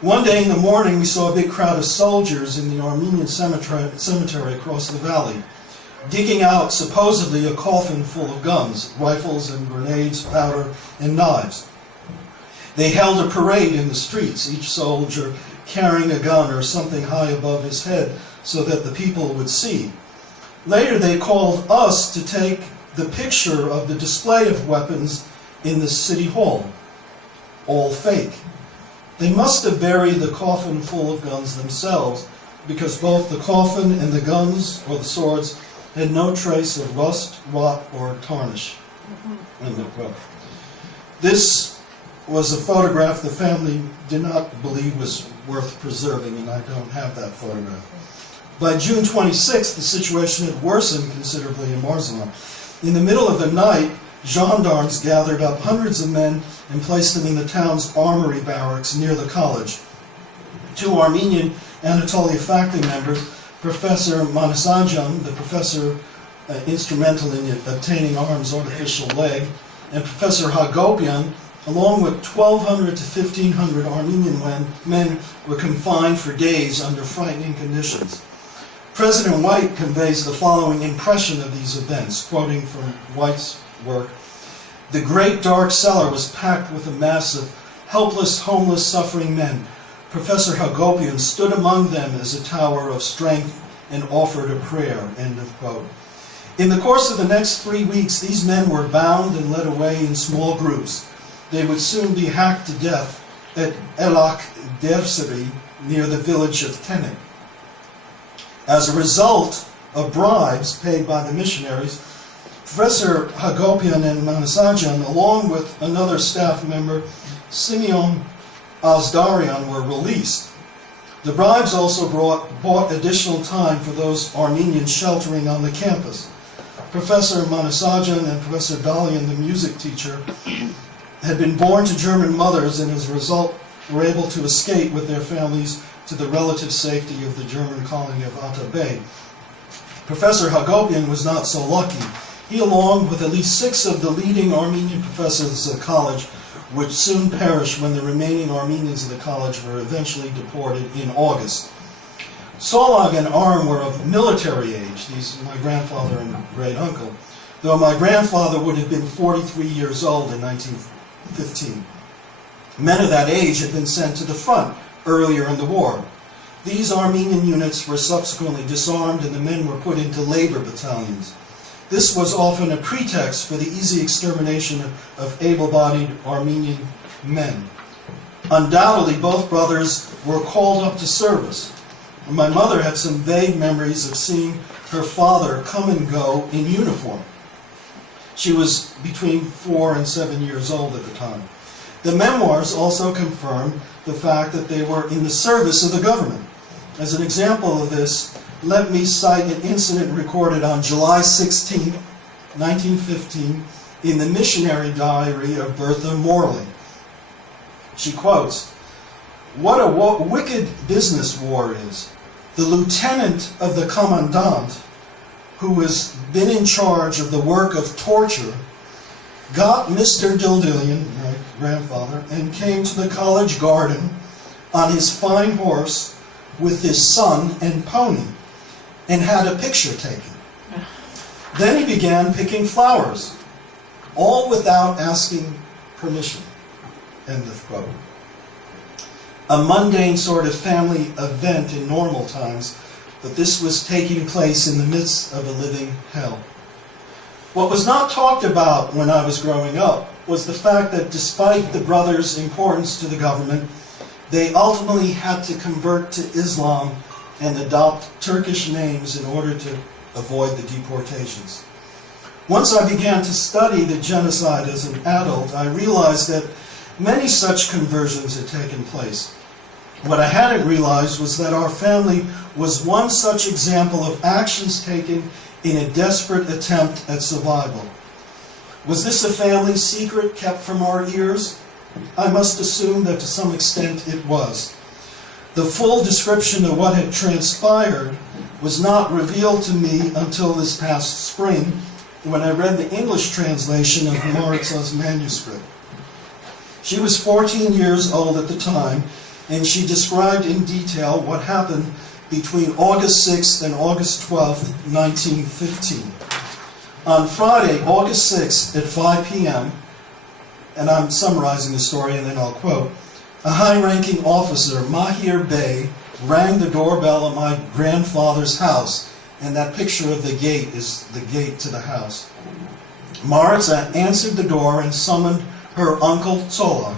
One day in the morning, we saw a big crowd of soldiers in the Armenian cemetery across the valley, digging out supposedly a coffin full of guns, rifles and grenades, powder and knives. They held a parade in the streets, each soldier carrying a gun or something high above his head so that the people would see. Later they called us to take the picture of the display of weapons in the city hall. All fake. They must have buried the coffin full of guns themselves, because both the coffin and the guns or the swords had no trace of rust, rot, or tarnish. End of quote. This was a photograph the family did not believe was worth preserving, and I don't have that photograph. By June 26th, the situation had worsened considerably in Marsovan. In the middle of the night, gendarmes gathered up hundreds of men and placed them in the town's armory barracks near the college. Two Armenian Anatolia faculty members, Professor Marsoobian, the professor instrumental in obtaining Aram's artificial leg, and Professor Hagopian, along with 1,200 to 1,500 Armenian men, were confined for days under frightening conditions. President White conveys the following impression of these events, quoting from White's work. The great dark cellar was packed with a mass of helpless, homeless, suffering men. Professor Hagopian stood among them as a tower of strength and offered a prayer. End of quote. In the course of the next 3 weeks, these men were bound and led away in small groups. They would soon be hacked to death at Elak Derseri, near the village of Tenek. As a result of bribes paid by the missionaries, Professor Hagopian and Marsoobian, along with another staff member, Simeon Azdarian, were released. The bribes also bought additional time for those Armenians sheltering on the campus. Professor Marsoobian and Professor Dalian, the music teacher, had been born to German mothers and as a result were able to escape with their families to the relative safety of the German colony of Atabey. Professor Hagopian was not so lucky. He, along with at least 6 of the leading Armenian professors of the college, would soon perish when the remaining Armenians of the college were eventually deported in August. Tsolag and Aram were of military age, these my grandfather and great uncle, though my grandfather would have been 43 years old in 1915. Men of that age had been sent to the front earlier in the war. These Armenian units were subsequently disarmed and the men were put into labor battalions. This was often a pretext for the easy extermination of able-bodied Armenian men. Undoubtedly, both brothers were called up to service. My mother had some vague memories of seeing her father come and go in uniform. She was between 4 and 7 years old at the time. The memoirs also confirm the fact that they were in the service of the government. As an example of this, let me cite an incident recorded on July 16, 1915, in the missionary diary of Bertha Morley. She quotes, "What a wicked business war is. The lieutenant of the commandant, who has been in charge of the work of torture, got Mr. Dildilian, my grandfather, and came to the college garden on his fine horse with his son and pony, and had a picture taken. Then he began picking flowers, all without asking permission." End of quote. A mundane sort of family event in normal times, but this was taking place in the midst of a living hell. What was not talked about when I was growing up was the fact that despite the brothers' importance to the government, they ultimately had to convert to Islam and adopt Turkish names in order to avoid the deportations. Once I began to study the genocide as an adult, I realized that many such conversions had taken place. What I hadn't realized was that our family was one such example of actions taken in a desperate attempt at survival. Was this a family secret kept from our ears? I must assume that to some extent it was. The full description of what had transpired was not revealed to me until this past spring, when I read the English translation of Maritza's manuscript. She was 14 years old at the time, and she described in detail what happened between August 6th and August 12th, 1915. On Friday, August 6th at 5 p.m., and I'm summarizing the story and then I'll quote, a high-ranking officer, Mahir Bey, rang the doorbell at my grandfather's house, and that picture of the gate is the gate to the house. Maritza answered the door and summoned her uncle Tsolag.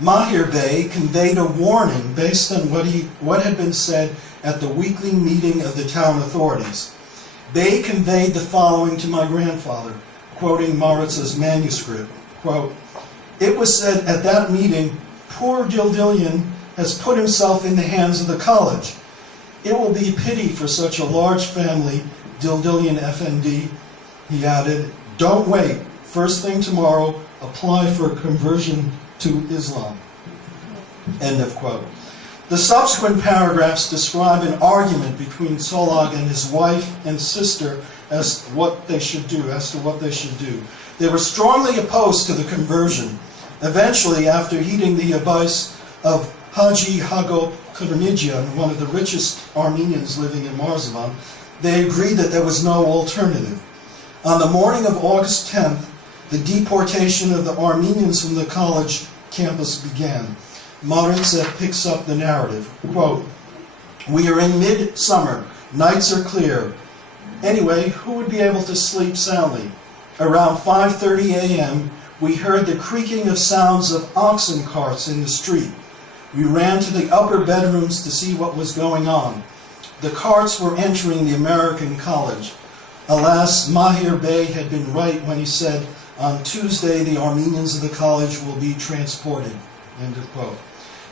Mahir Bey conveyed a warning based on what had been said at the weekly meeting of the town authorities. Bey conveyed the following to my grandfather, quoting Maritza's manuscript, quote, "It was said at that meeting, poor Dildilian has put himself in the hands of the college. It will be pity for such a large family, Dildilian FND," he added. "Don't wait. First thing tomorrow, apply for conversion to Islam." End of quote. The subsequent paragraphs describe an argument between Tsolag and his wife and sister as to what they should do. They were strongly opposed to the conversion. Eventually, after heeding the advice of Haji Hagop Kırmızıyan, one of the richest Armenians living in Marsovan, they agreed that there was no alternative. On the morning of August 10th, the deportation of the Armenians from the college campus began. Maritza picks up the narrative. Quote, "We are in midsummer. Nights are clear. Anyway, who would be able to sleep soundly? Around 5:30 a.m., we heard the creaking of sounds of oxen carts in the street. We ran to the upper bedrooms to see what was going on. The carts were entering the American College. Alas, Mahir Bey had been right when he said, on Tuesday the Armenians of the college will be transported." End of quote.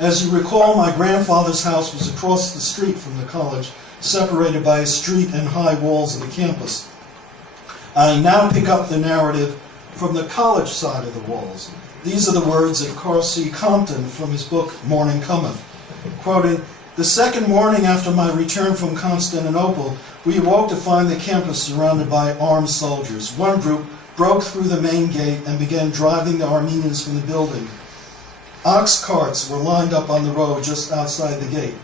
As you recall, my grandfather's house was across the street from the college, separated by a street and high walls of the campus. I now pick up the narrative from the college side of the walls. These are the words of Corsi Compton from his book, Morning Cometh. Quoting, "The second morning after my return from Constantinople, we awoke to find the campus surrounded by armed soldiers. One group broke through the main gate and began driving the Armenians from the building. Ox carts were lined up on the road just outside the gate.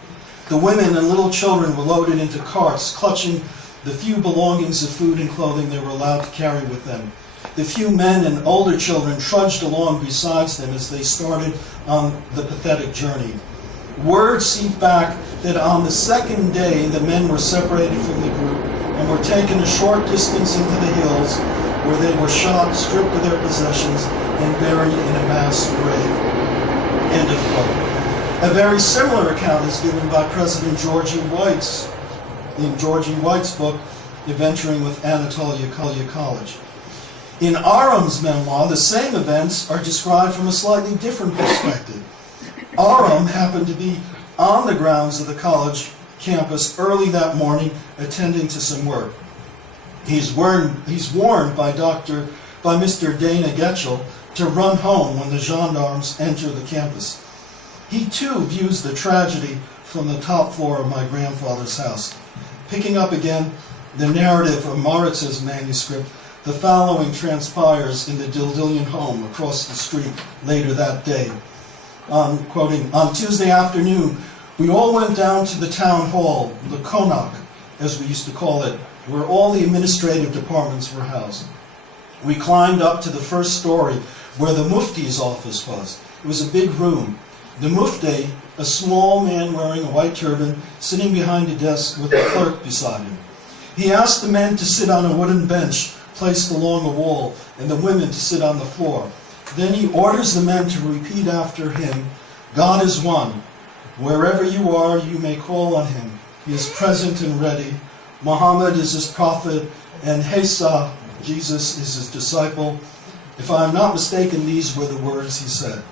The women and little children were loaded into carts, clutching the few belongings of food and clothing they were allowed to carry with them. The few men and older children trudged along besides them as they started on the pathetic journey. Word seeped back that on the second day the men were separated from the group and were taken a short distance into the hills, where they were shot, stripped of their possessions, and buried in a mass grave. End of quote. A very similar account is given by President George E. White's, in George E. White's book, Adventuring with Anatolia College. In Aram's memoir, the same events are described from a slightly different perspective. Aram happened to be on the grounds of the college campus early that morning, attending to some work. He's warned by Mr. Dana Getchell to run home when the gendarmes enter the campus. He too views the tragedy from the top floor of my grandfather's house. Picking up again the narrative of Moritz's manuscript, the following transpires in the Dildilian home across the street later that day. Quoting, "On Tuesday afternoon, we all went down to the town hall, the Konak, as we used to call it, where all the administrative departments were housed. We climbed up to the first story where the Mufti's office was. It was a big room. The Mufti, a small man wearing a white turban, sitting behind a desk with a clerk beside him. He asked the men to sit on a wooden bench placed along a wall, and the women to sit on the floor. Then he orders the men to repeat after him, 'God is one. Wherever you are, you may call on him. He is present and ready. Muhammad is his prophet, and Isa, Jesus, is his disciple.' If I am not mistaken, these were the words he said.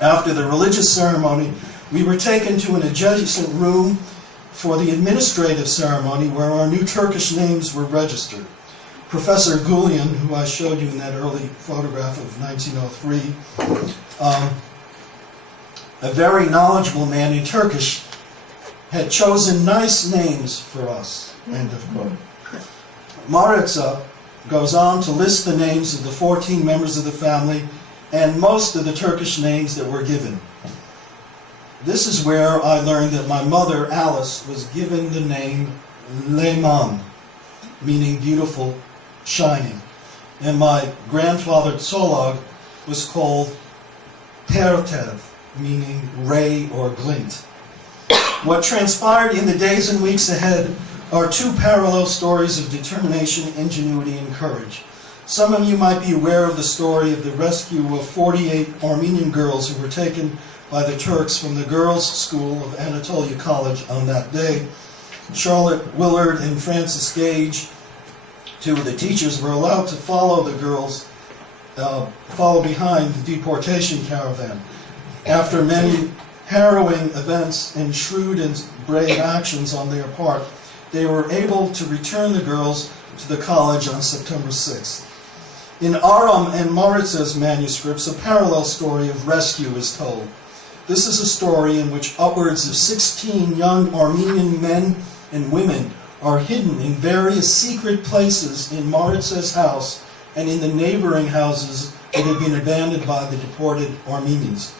After the religious ceremony, we were taken to an adjacent room for the administrative ceremony where our new Turkish names were registered. Professor Gulian, who I showed you in that early photograph of 1903, a very knowledgeable man in Turkish, had chosen nice names for us." End of quote. Maritza goes on to list the names of the 14 members of the family and most of the Turkish names that were given. This is where I learned that my mother, Alice, was given the name Leman, meaning beautiful, shining. And my grandfather, Tsolag, was called Tertev, meaning ray or glint. What transpired in the days and weeks ahead are two parallel stories of determination, ingenuity, and courage. Some of you might be aware of the story of the rescue of 48 Armenian girls who were taken by the Turks from the girls' school of Anatolia College on that day. Charlotte Willard and Frances Gage, two of the teachers, were allowed to follow the girls, follow behind the deportation caravan. After many harrowing events and shrewd and brave actions on their part, they were able to return the girls to the college on September 6th. In Aram and Moritz's manuscripts, a parallel story of rescue is told. This is a story in which upwards of 16 young Armenian men and women are hidden in various secret places in Moritz's house and in the neighboring houses that had been abandoned by the deported Armenians.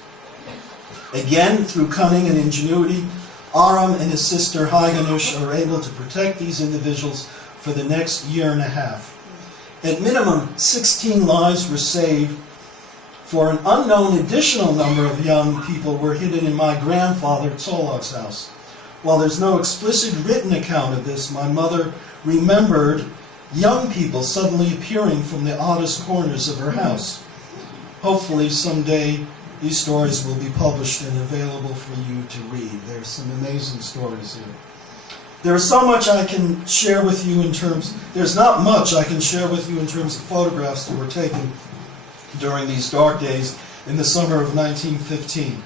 Again, through cunning and ingenuity, Aram and his sister Haganush are able to protect these individuals for the next year and a half. At minimum, 16 lives were saved, for an unknown additional number of young people were hidden in my grandfather Tsolag's house. While there's no explicit written account of this, my mother remembered young people suddenly appearing from the oddest corners of her house. Hopefully someday these stories will be published and available for you to read. There's some amazing stories here. There's so much I can share with you there's not much I can share with you in terms of photographs that were taken during these dark days in the summer of 1915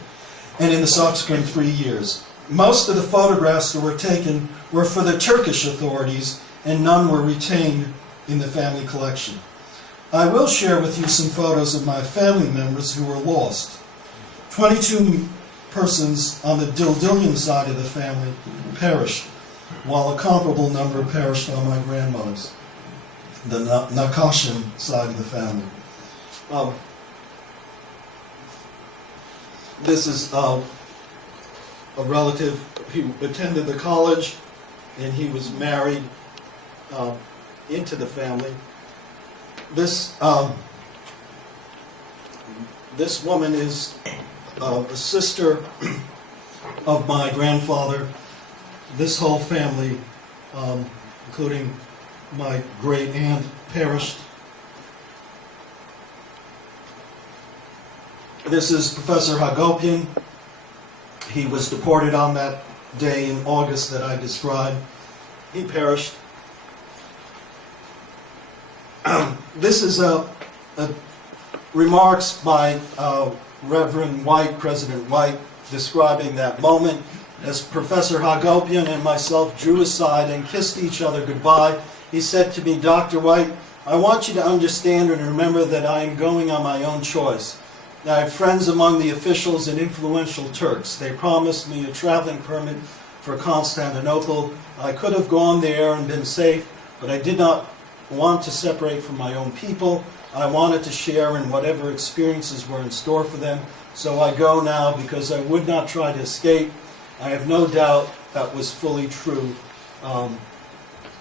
and in the subsequent 3 years. Most of the photographs that were taken were for the Turkish authorities, and none were retained in the family collection. I will share with you some photos of my family members who were lost. 22 persons on the Dildilian side of the family perished, while a comparable number perished on my grandmother's, the Nakashin side of the family. This is a relative who attended the college, and he was married into the family. This woman is a sister of my grandfather. This whole family, including my great aunt, perished. This is Professor Hagopian. He was deported on that day in August that I described. He perished. This is remarks by Reverend White, President White, describing that moment as Professor Hagopian and myself drew aside and kissed each other goodbye. He said to me, "Dr. White, I want you to understand and remember that I am going on my own choice. I have friends among the officials and influential Turks. They promised me a traveling permit for Constantinople. I could have gone there and been safe, but I did not want to separate from my own people. I wanted to share in whatever experiences were in store for them. So I go now because I would not try to escape. I have no doubt that was fully true."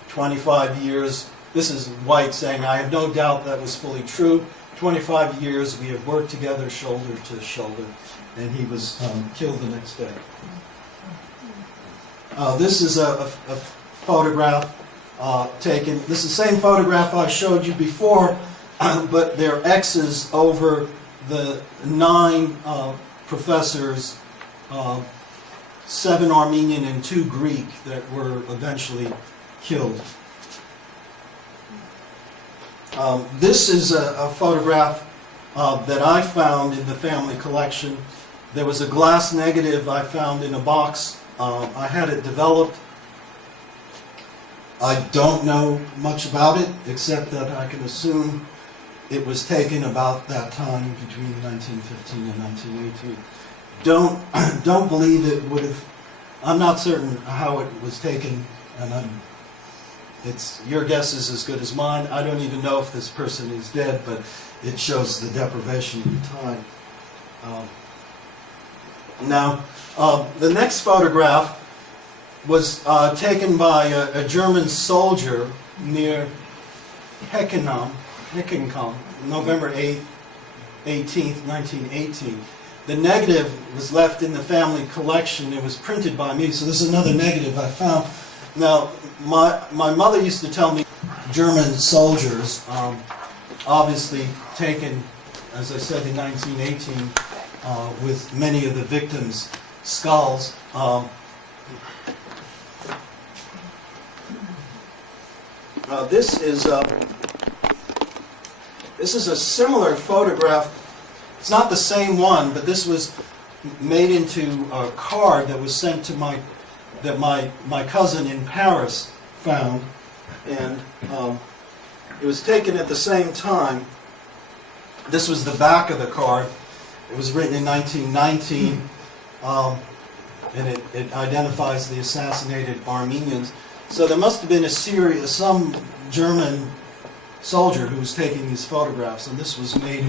25 years, this is White saying, "I have no doubt that was fully true. 25 years we have worked together shoulder to shoulder," and he was killed the next day. This is a photograph taken. This is the same photograph I showed you before, but they're X's over the 9 professors, 7 Armenian and 2 Greek, that were eventually killed. This is a photograph that I found in the family collection. There was a glass negative I found in a box. I had it developed. I don't know much about it, except that I can assume it was taken about that time between 1915 and 1918. Don't believe it would have. I'm not certain how it was taken, and your guess is as good as mine. I don't even know if this person is dead, but it shows the deprivation of time. Now, the next photograph was taken by a German soldier near Heckenheim, November 18th, 1918. The negative was left in the family collection. It was printed by me, so this is another negative I found. Now, my mother used to tell me German soldiers, obviously taken, as I said, in 1918, with many of the victims' skulls. This is a similar photograph. It's not the same one, but this was made into a card that was sent to my cousin in Paris found, and it was taken at the same time. This was the back of the card. It was written in 1919, and it identifies the assassinated Armenians. So there must have been some German soldier who was taking these photographs, and this was made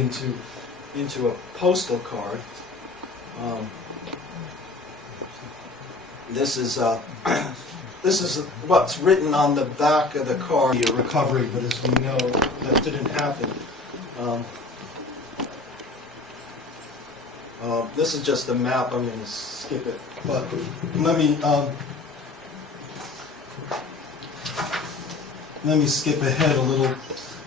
into a postal card. This is what's written on the back of the card. A recovery, but as we know, that didn't happen. This is just a map. I'm going to skip it, but let me skip ahead a little.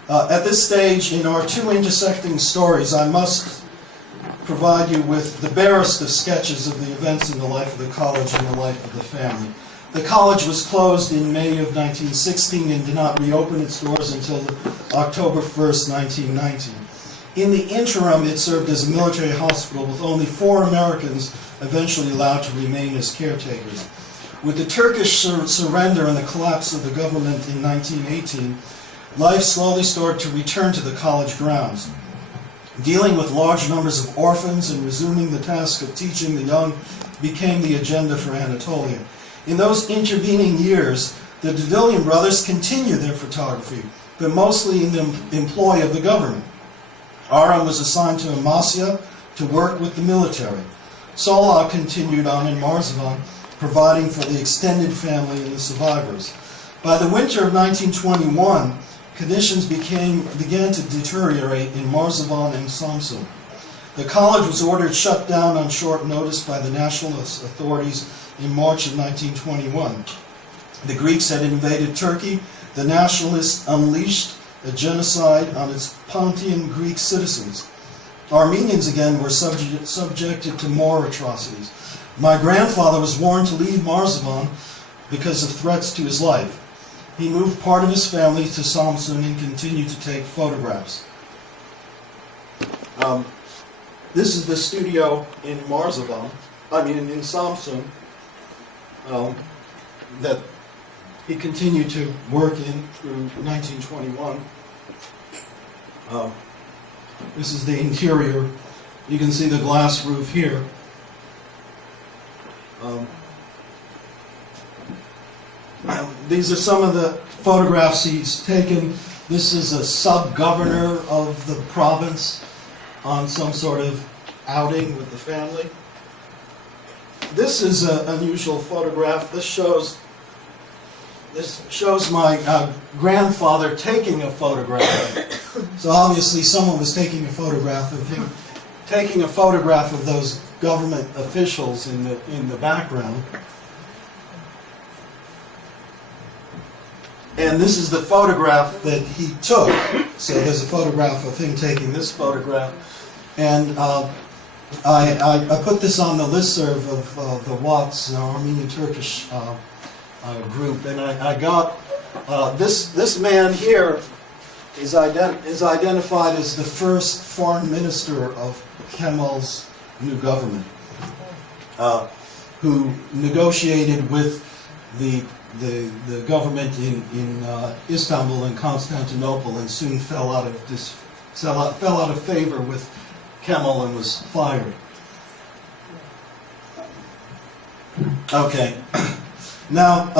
At this stage in our 2 intersecting stories, I must provide you with the barest of sketches of the events in the life of the college and the life of the family. The college was closed in May of 1916 and did not reopen its doors until October 1st, 1919. In the interim, it served as a military hospital with only 4 Americans eventually allowed to remain as caretakers. With the Turkish surrender and the collapse of the government in 1918, life slowly started to return to the college grounds. Dealing with large numbers of orphans and resuming the task of teaching the young became the agenda for Anatolia. In those intervening years, the Dildilian brothers continued their photography, but mostly in the employ of the government. Aram was assigned to Amasya to work with the military. Tsolag continued on in Marsovan, providing for the extended family and the survivors. By the winter of 1921, conditions began to deteriorate in Marsovan and Samsun. The college was ordered shut down on short notice by the nationalist authorities in March of 1921. The Greeks had invaded Turkey. The nationalists unleashed a genocide on its Pontian Greek citizens. Armenians again were subjected to more atrocities. My grandfather was warned to leave Merzifon because of threats to his life. He moved part of his family to Samsun and continued to take photographs. This is the studio in Merzifon, in Samsun, that he continued to work in through 1921. This is the interior. You can see the glass roof here. These are some of the photographs he's taken. This is a sub-governor of the province on some sort of outing with the family. This is an unusual photograph. This shows my grandfather taking a photograph. So obviously someone was taking a photograph of him, taking a photograph of those government officials in the background. And this is the photograph that he took. So there's a photograph of him taking this photograph. And I put this on the listserv of the Watts, Armenian Turkish group, and I got this man here is identified as the first foreign minister of Kemal's new government, who negotiated with the government in Istanbul and Constantinople, and soon fell out of favor with Kemal and was fired. Okay. Now,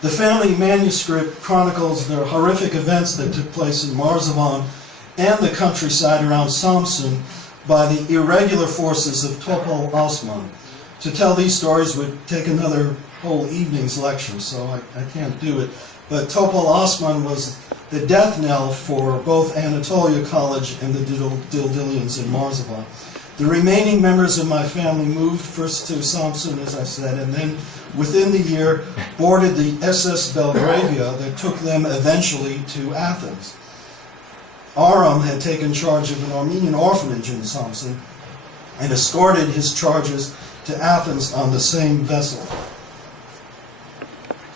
the family manuscript chronicles the horrific events that took place in Merzifon and the countryside around Samsun by the irregular forces of Topal Osman. To tell these stories would take another whole evening's lecture, so I can't do it. But Topal Osman was the death knell for both Anatolia College and the Dildilians in Merzifon. The remaining members of my family moved first to Samsun, as I said, and then within the year boarded the SS Belgravia that took them eventually to Athens. Aram had taken charge of an Armenian orphanage in Samsun and escorted his charges to Athens on the same vessel.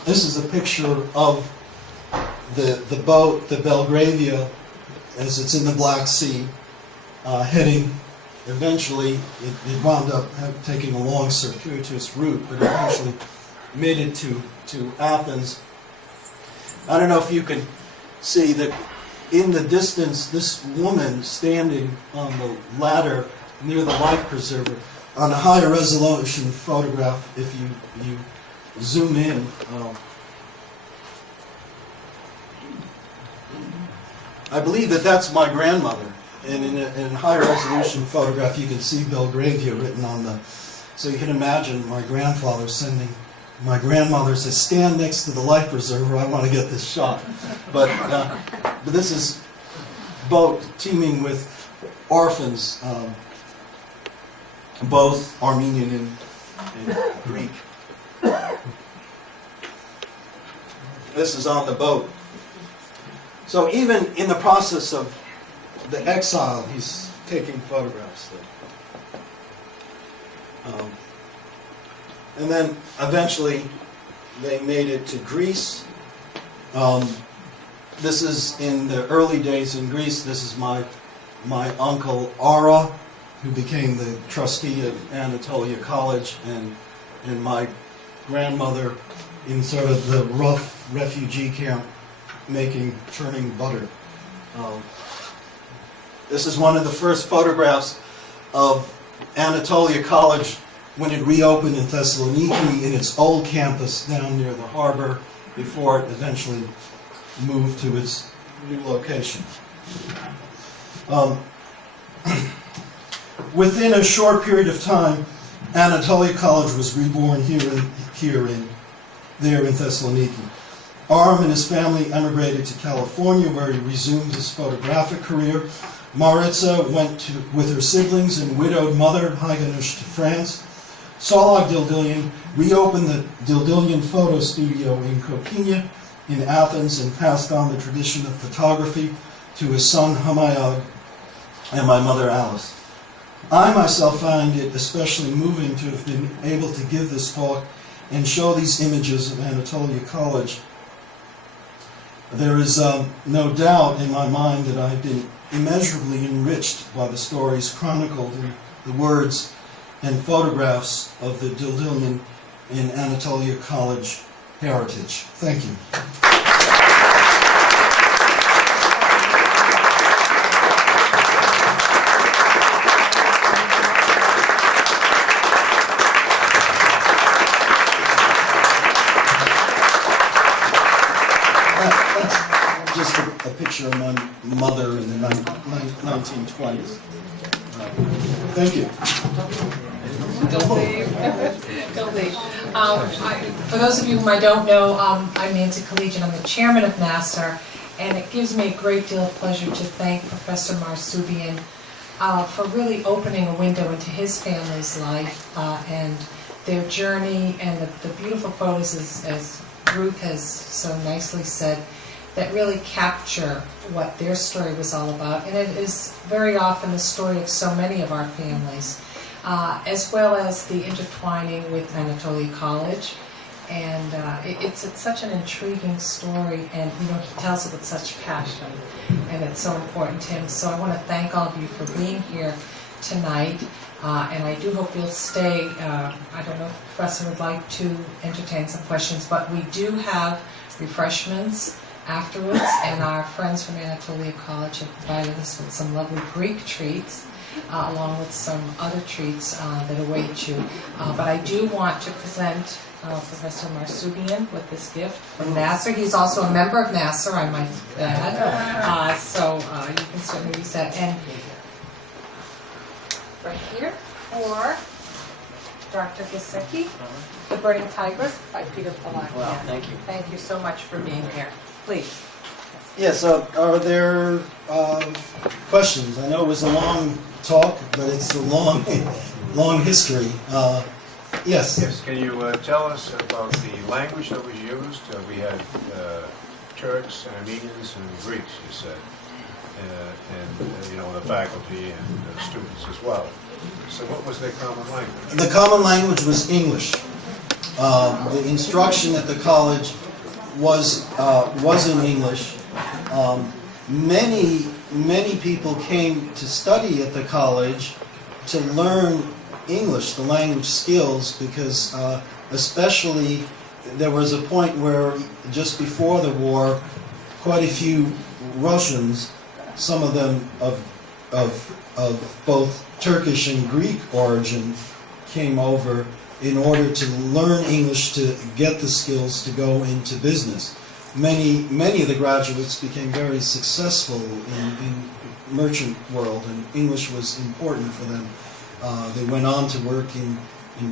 This is a picture of the boat, the Belgravia, as it's in the Black Sea, heading. Eventually, it wound up taking a long circuitous route, but eventually made it to Athens. I don't know if you can see that in the distance, this woman standing on the ladder near the life preserver. On a higher resolution photograph, if you zoom in, I believe that that's my grandmother. And in a higher resolution photograph, you can see Belgravia written on the. So you can imagine my grandfather sending my grandmother says, "Stand next to the life preserver. I want to get this shot." But this is boat teeming with orphans, both Armenian and Greek. This is on the boat. So even in the process of the exile, he's taking photographs there. And then eventually they made it to Greece. This is in the early days in Greece. This is my uncle Ara, who became the trustee of Anatolia College, and my grandmother in sort of the rough refugee camp churning butter. This is one of the first photographs of Anatolia College when it reopened in Thessaloniki in its old campus down near the harbor before it eventually moved to its new location. Within a short period of time, Anatolia College was reborn there in Thessaloniki. Arm and his family emigrated to California, where he resumed his photographic career. Maritza went with her siblings and widowed mother, Haganush, to France. Tsolag Dildilian reopened the Dildilian photo studio in Kopinya in Athens and passed on the tradition of photography to his son Hamayag and my mother Alice. I myself find it especially moving to have been able to give this talk and show these images of Anatolia College. There is no doubt in my mind that I've been immeasurably enriched by the stories chronicled in the words and photographs of the Dildilian in Anatolia College heritage. Thank you. Just a picture of my mother in the 1920s. Thank you. For those of you whom I don't know, I'm Nancy Collegian. I'm the chairman of NAASR, and it gives me a great deal of pleasure to thank Professor Marsoobian for really opening a window into his family's life and their journey, and the beautiful photos, as Ruth has so nicely said, that really capture what their story was all about. And it is very often the story of so many of our families, as well as the intertwining with Anatolia College. And it's such an intriguing story, and he tells it with such passion, and it's so important to him. So I want to thank all of you for being here tonight, and I do hope you'll stay. I don't know if the professor would like to entertain some questions, but we do have refreshments afterwards, and our friends from Anatolia College have provided us with some lovely Greek treats, along with some other treats that await you. But I do want to present Professor Marsoobian with this gift from NAASR. He's also a member of NAASR, I might add. So you can certainly use that. And right here for Dr. Gisecki, The Burning Tigress by Peter Polak. Well, thank you. Thank you so much for being here. Please. Yes, are there questions? I know it was a long talk, but it's a long history. Yes. Yes, can you tell us about the language that was used? We had Turks and Armenians and Greeks, you said, and the faculty and the students as well. So what was their common language? The common language was English. The instruction at the college was in English. Many people came to study at the college to learn English, the language skills, because especially there was a point where just before the war, quite a few Russians, some of them of both Turkish and Greek origin, came over in order to learn English to get the skills to go into business. Many of the graduates became very successful in merchant world, and English was important for them. They went on to work in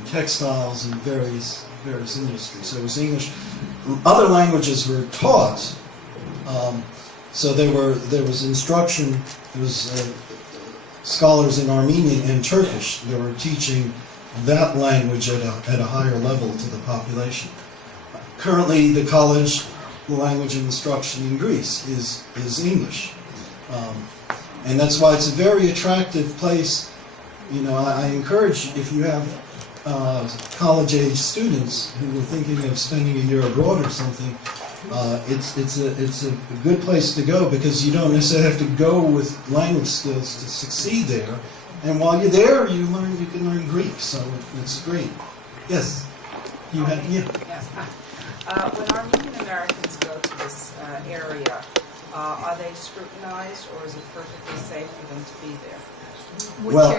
textiles and various industries. So it was English. Other languages were taught. So there was instruction. There was scholars in Armenian and Turkish. They were teaching that language at a higher level to the population. Currently, the college, the language of instruction in Greece is English, and that's why it's a very attractive place. I encourage, if you have college-age students who are thinking of spending a year abroad or something, it's a good place to go, because you don't necessarily have to go with language skills to succeed there. And while you're there, you can learn Greek, so it's great. Yes, you had When Armenian Americans go to this area, are they scrutinized, or is it perfectly safe for them to be there? Well,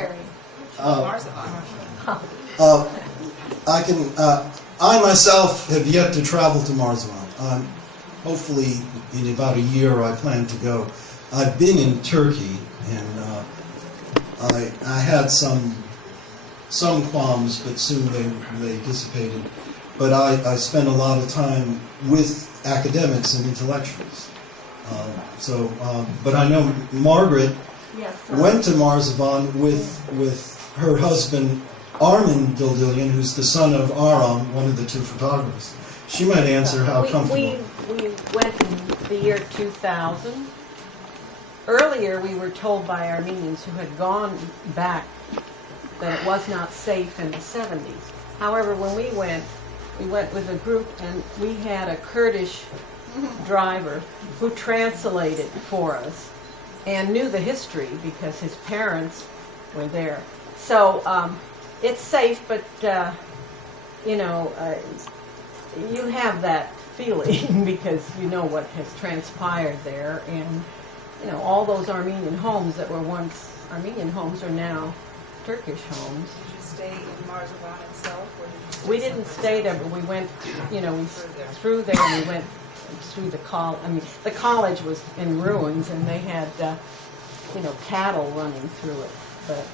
I myself have yet to travel to Merzifon. Hopefully, in about a year, I plan to go. I've been in Turkey, and I had some qualms, but soon they dissipated. But I spent a lot of time with academics and intellectuals. But I know Margaret Yes. went to Marsovan with her husband Armen Dildilian, who's the son of Aram, one of the two photographers. She might answer how comfortable. We went in the year 2000. Earlier, we were told by Armenians who had gone back that it was not safe in the 70s. However, when we went with a group, and we had a Kurdish driver who translated for us and knew the history because his parents were there. So it's safe, but you have that feeling because you know what has transpired there, and all those Armenian homes that were once Armenian homes are now Turkish homes. Did you stay in Marsovan itself, or did you stay We didn't someplace stay there, else? but we went, we there. through there, and we went through the college. I mean, the college was in ruins, and they had, cattle running through it. But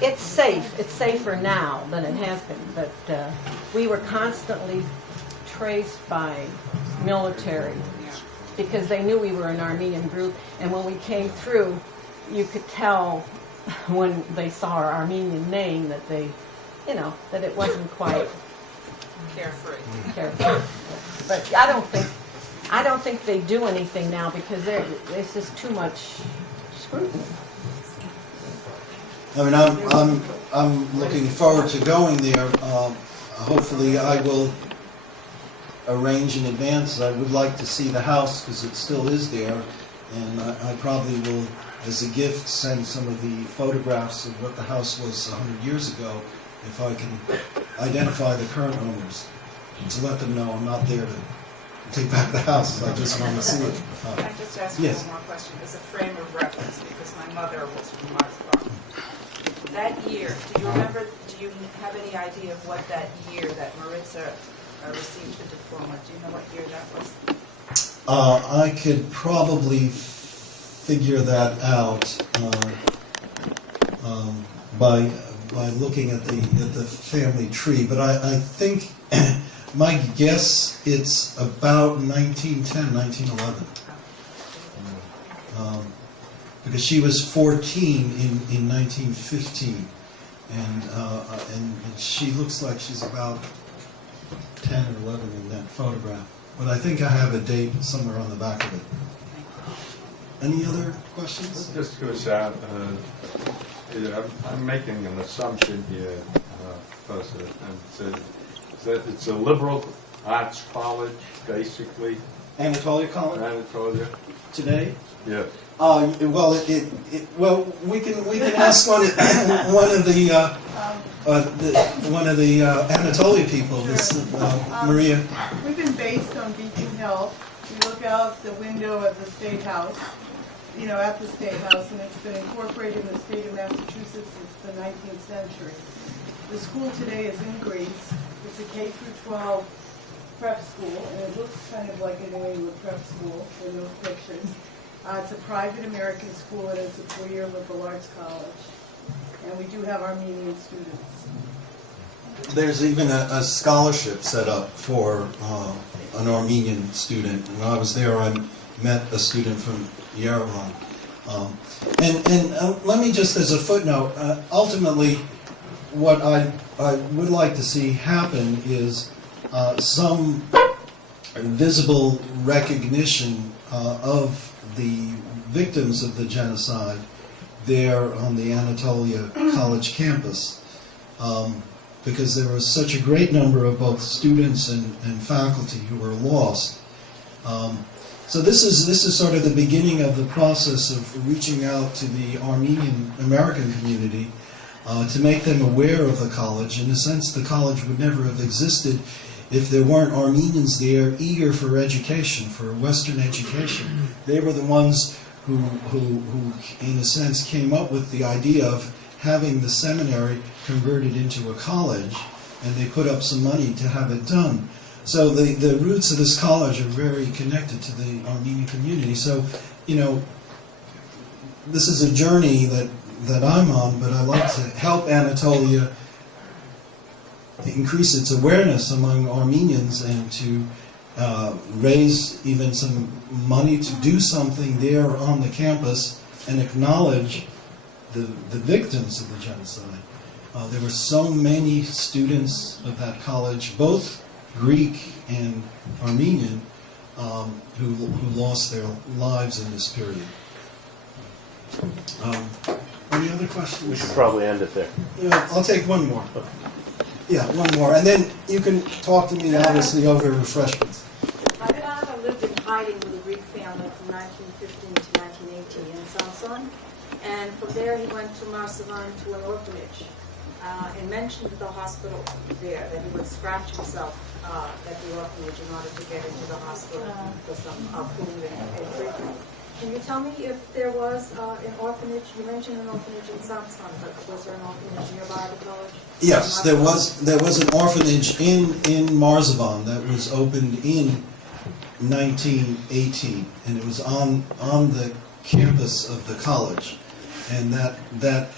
it's safe. It's safer now than it has been. But we were constantly traced by military because they knew we were an Armenian group, and when we came through, you could tell when they saw our Armenian name that they, that it wasn't quite Carefree. careful. But I don't think they do anything now because there's just too much scrutiny. I mean, I'm looking forward to going there. Hopefully, I will arrange in advance. I would like to see the house because it still is there, and I probably will, as a gift, send some of the photographs of what the house was 100 years ago, if I can identify the current owners, and to let them know I'm not there to take back the house. I just want to see it. Can I just ask Yes. one more question? As a frame of reference, because my mother was from Marsovan. That year, do you have any idea of what that year that Maritza received the diploma? Do you know what year that was? I could probably figure that out by looking at the family tree, but I think my guess it's about 1910, 1911. Because she was 14 in 1915, and she looks like she's about 10 or 11 in that photograph. But I think I have a date somewhere on the back of it. Any other questions? Just to say, I'm making an assumption here, Professor, and that it's a liberal arts college, basically. Anatolia College Anatolia. today? Yeah. Well, we can ask one of the Anatolia people. This Maria. We've been based on Beacon Hill. We look out the window of the State House, at the State House, and it's been incorporated in the state of Massachusetts since the 19th century. The school today is in Greece. It's a K through 12 prep school, and it looks kind of like a New England prep school in those pictures. It's a private American school, and it's a 4-year liberal arts college. And we do have Armenian students. There's even a scholarship set up for an Armenian student. When I was there, I met a student from Yerevan. And let me just, as a footnote, ultimately, what I would like to see happen is some visible recognition of the victims of the genocide there on the Anatolia College campus, because there was such a great number of both students and faculty who were lost. So this is sort of the beginning of the process of reaching out to the Armenian American community to make them aware of the college. In a sense, the college would never have existed if there weren't Armenians there eager for education, for Western education. They were the ones who, in a sense, came up with the idea of having the seminary converted into a college, and they put up some money to have it done. So the roots of this college are very connected to the Armenian community. So, this is a journey that I'm on, but I like to help Anatolia increase its awareness among Armenians and to raise even some money to do something there on the campus and acknowledge the victims of the genocide. There were so many students of that college, both Greek and Armenian, who lost their lives in this period. Any other questions? We should probably end it there. Yeah, I'll take one more. Yeah, one more. And then you can talk to me, obviously, over refreshments. My father lived in hiding with a Greek family from 1915 to 1918 in Samson. And from there he went to Marsovan to an orphanage and mentioned at the hospital there that he would scratch himself at the orphanage in order to get into the hospital for some food and treatment. Can you tell me if there was an orphanage? You mentioned an orphanage in Samson, but was there an orphanage nearby the college? Yes, there was an orphanage in Marsovan that was opened in 1918, and it was on the campus of the college. And that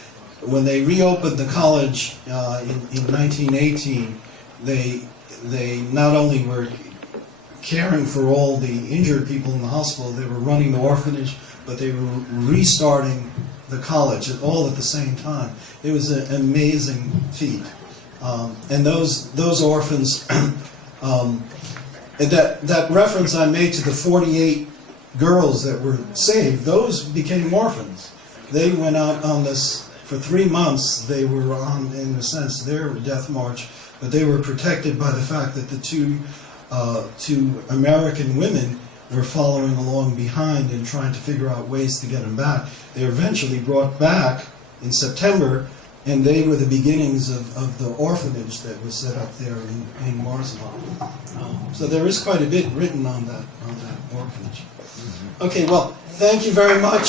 when they reopened the college in 1918, they not only were caring for all the injured people in the hospital, they were running the orphanage, but they were restarting the college all at the same time. It was an amazing feat. And those orphans, that reference I made to the 48 girls that were saved, those became orphans. They went out on this, for 3 months, they were on, in a sense, their death march, but they were protected by the fact that the two American women were following along behind and trying to figure out ways to get them back. They were eventually brought back in September, and they were the beginnings of the orphanage that was set up there in Marsovan. So there is quite a bit written on that orphanage. Okay, well, thank you very much.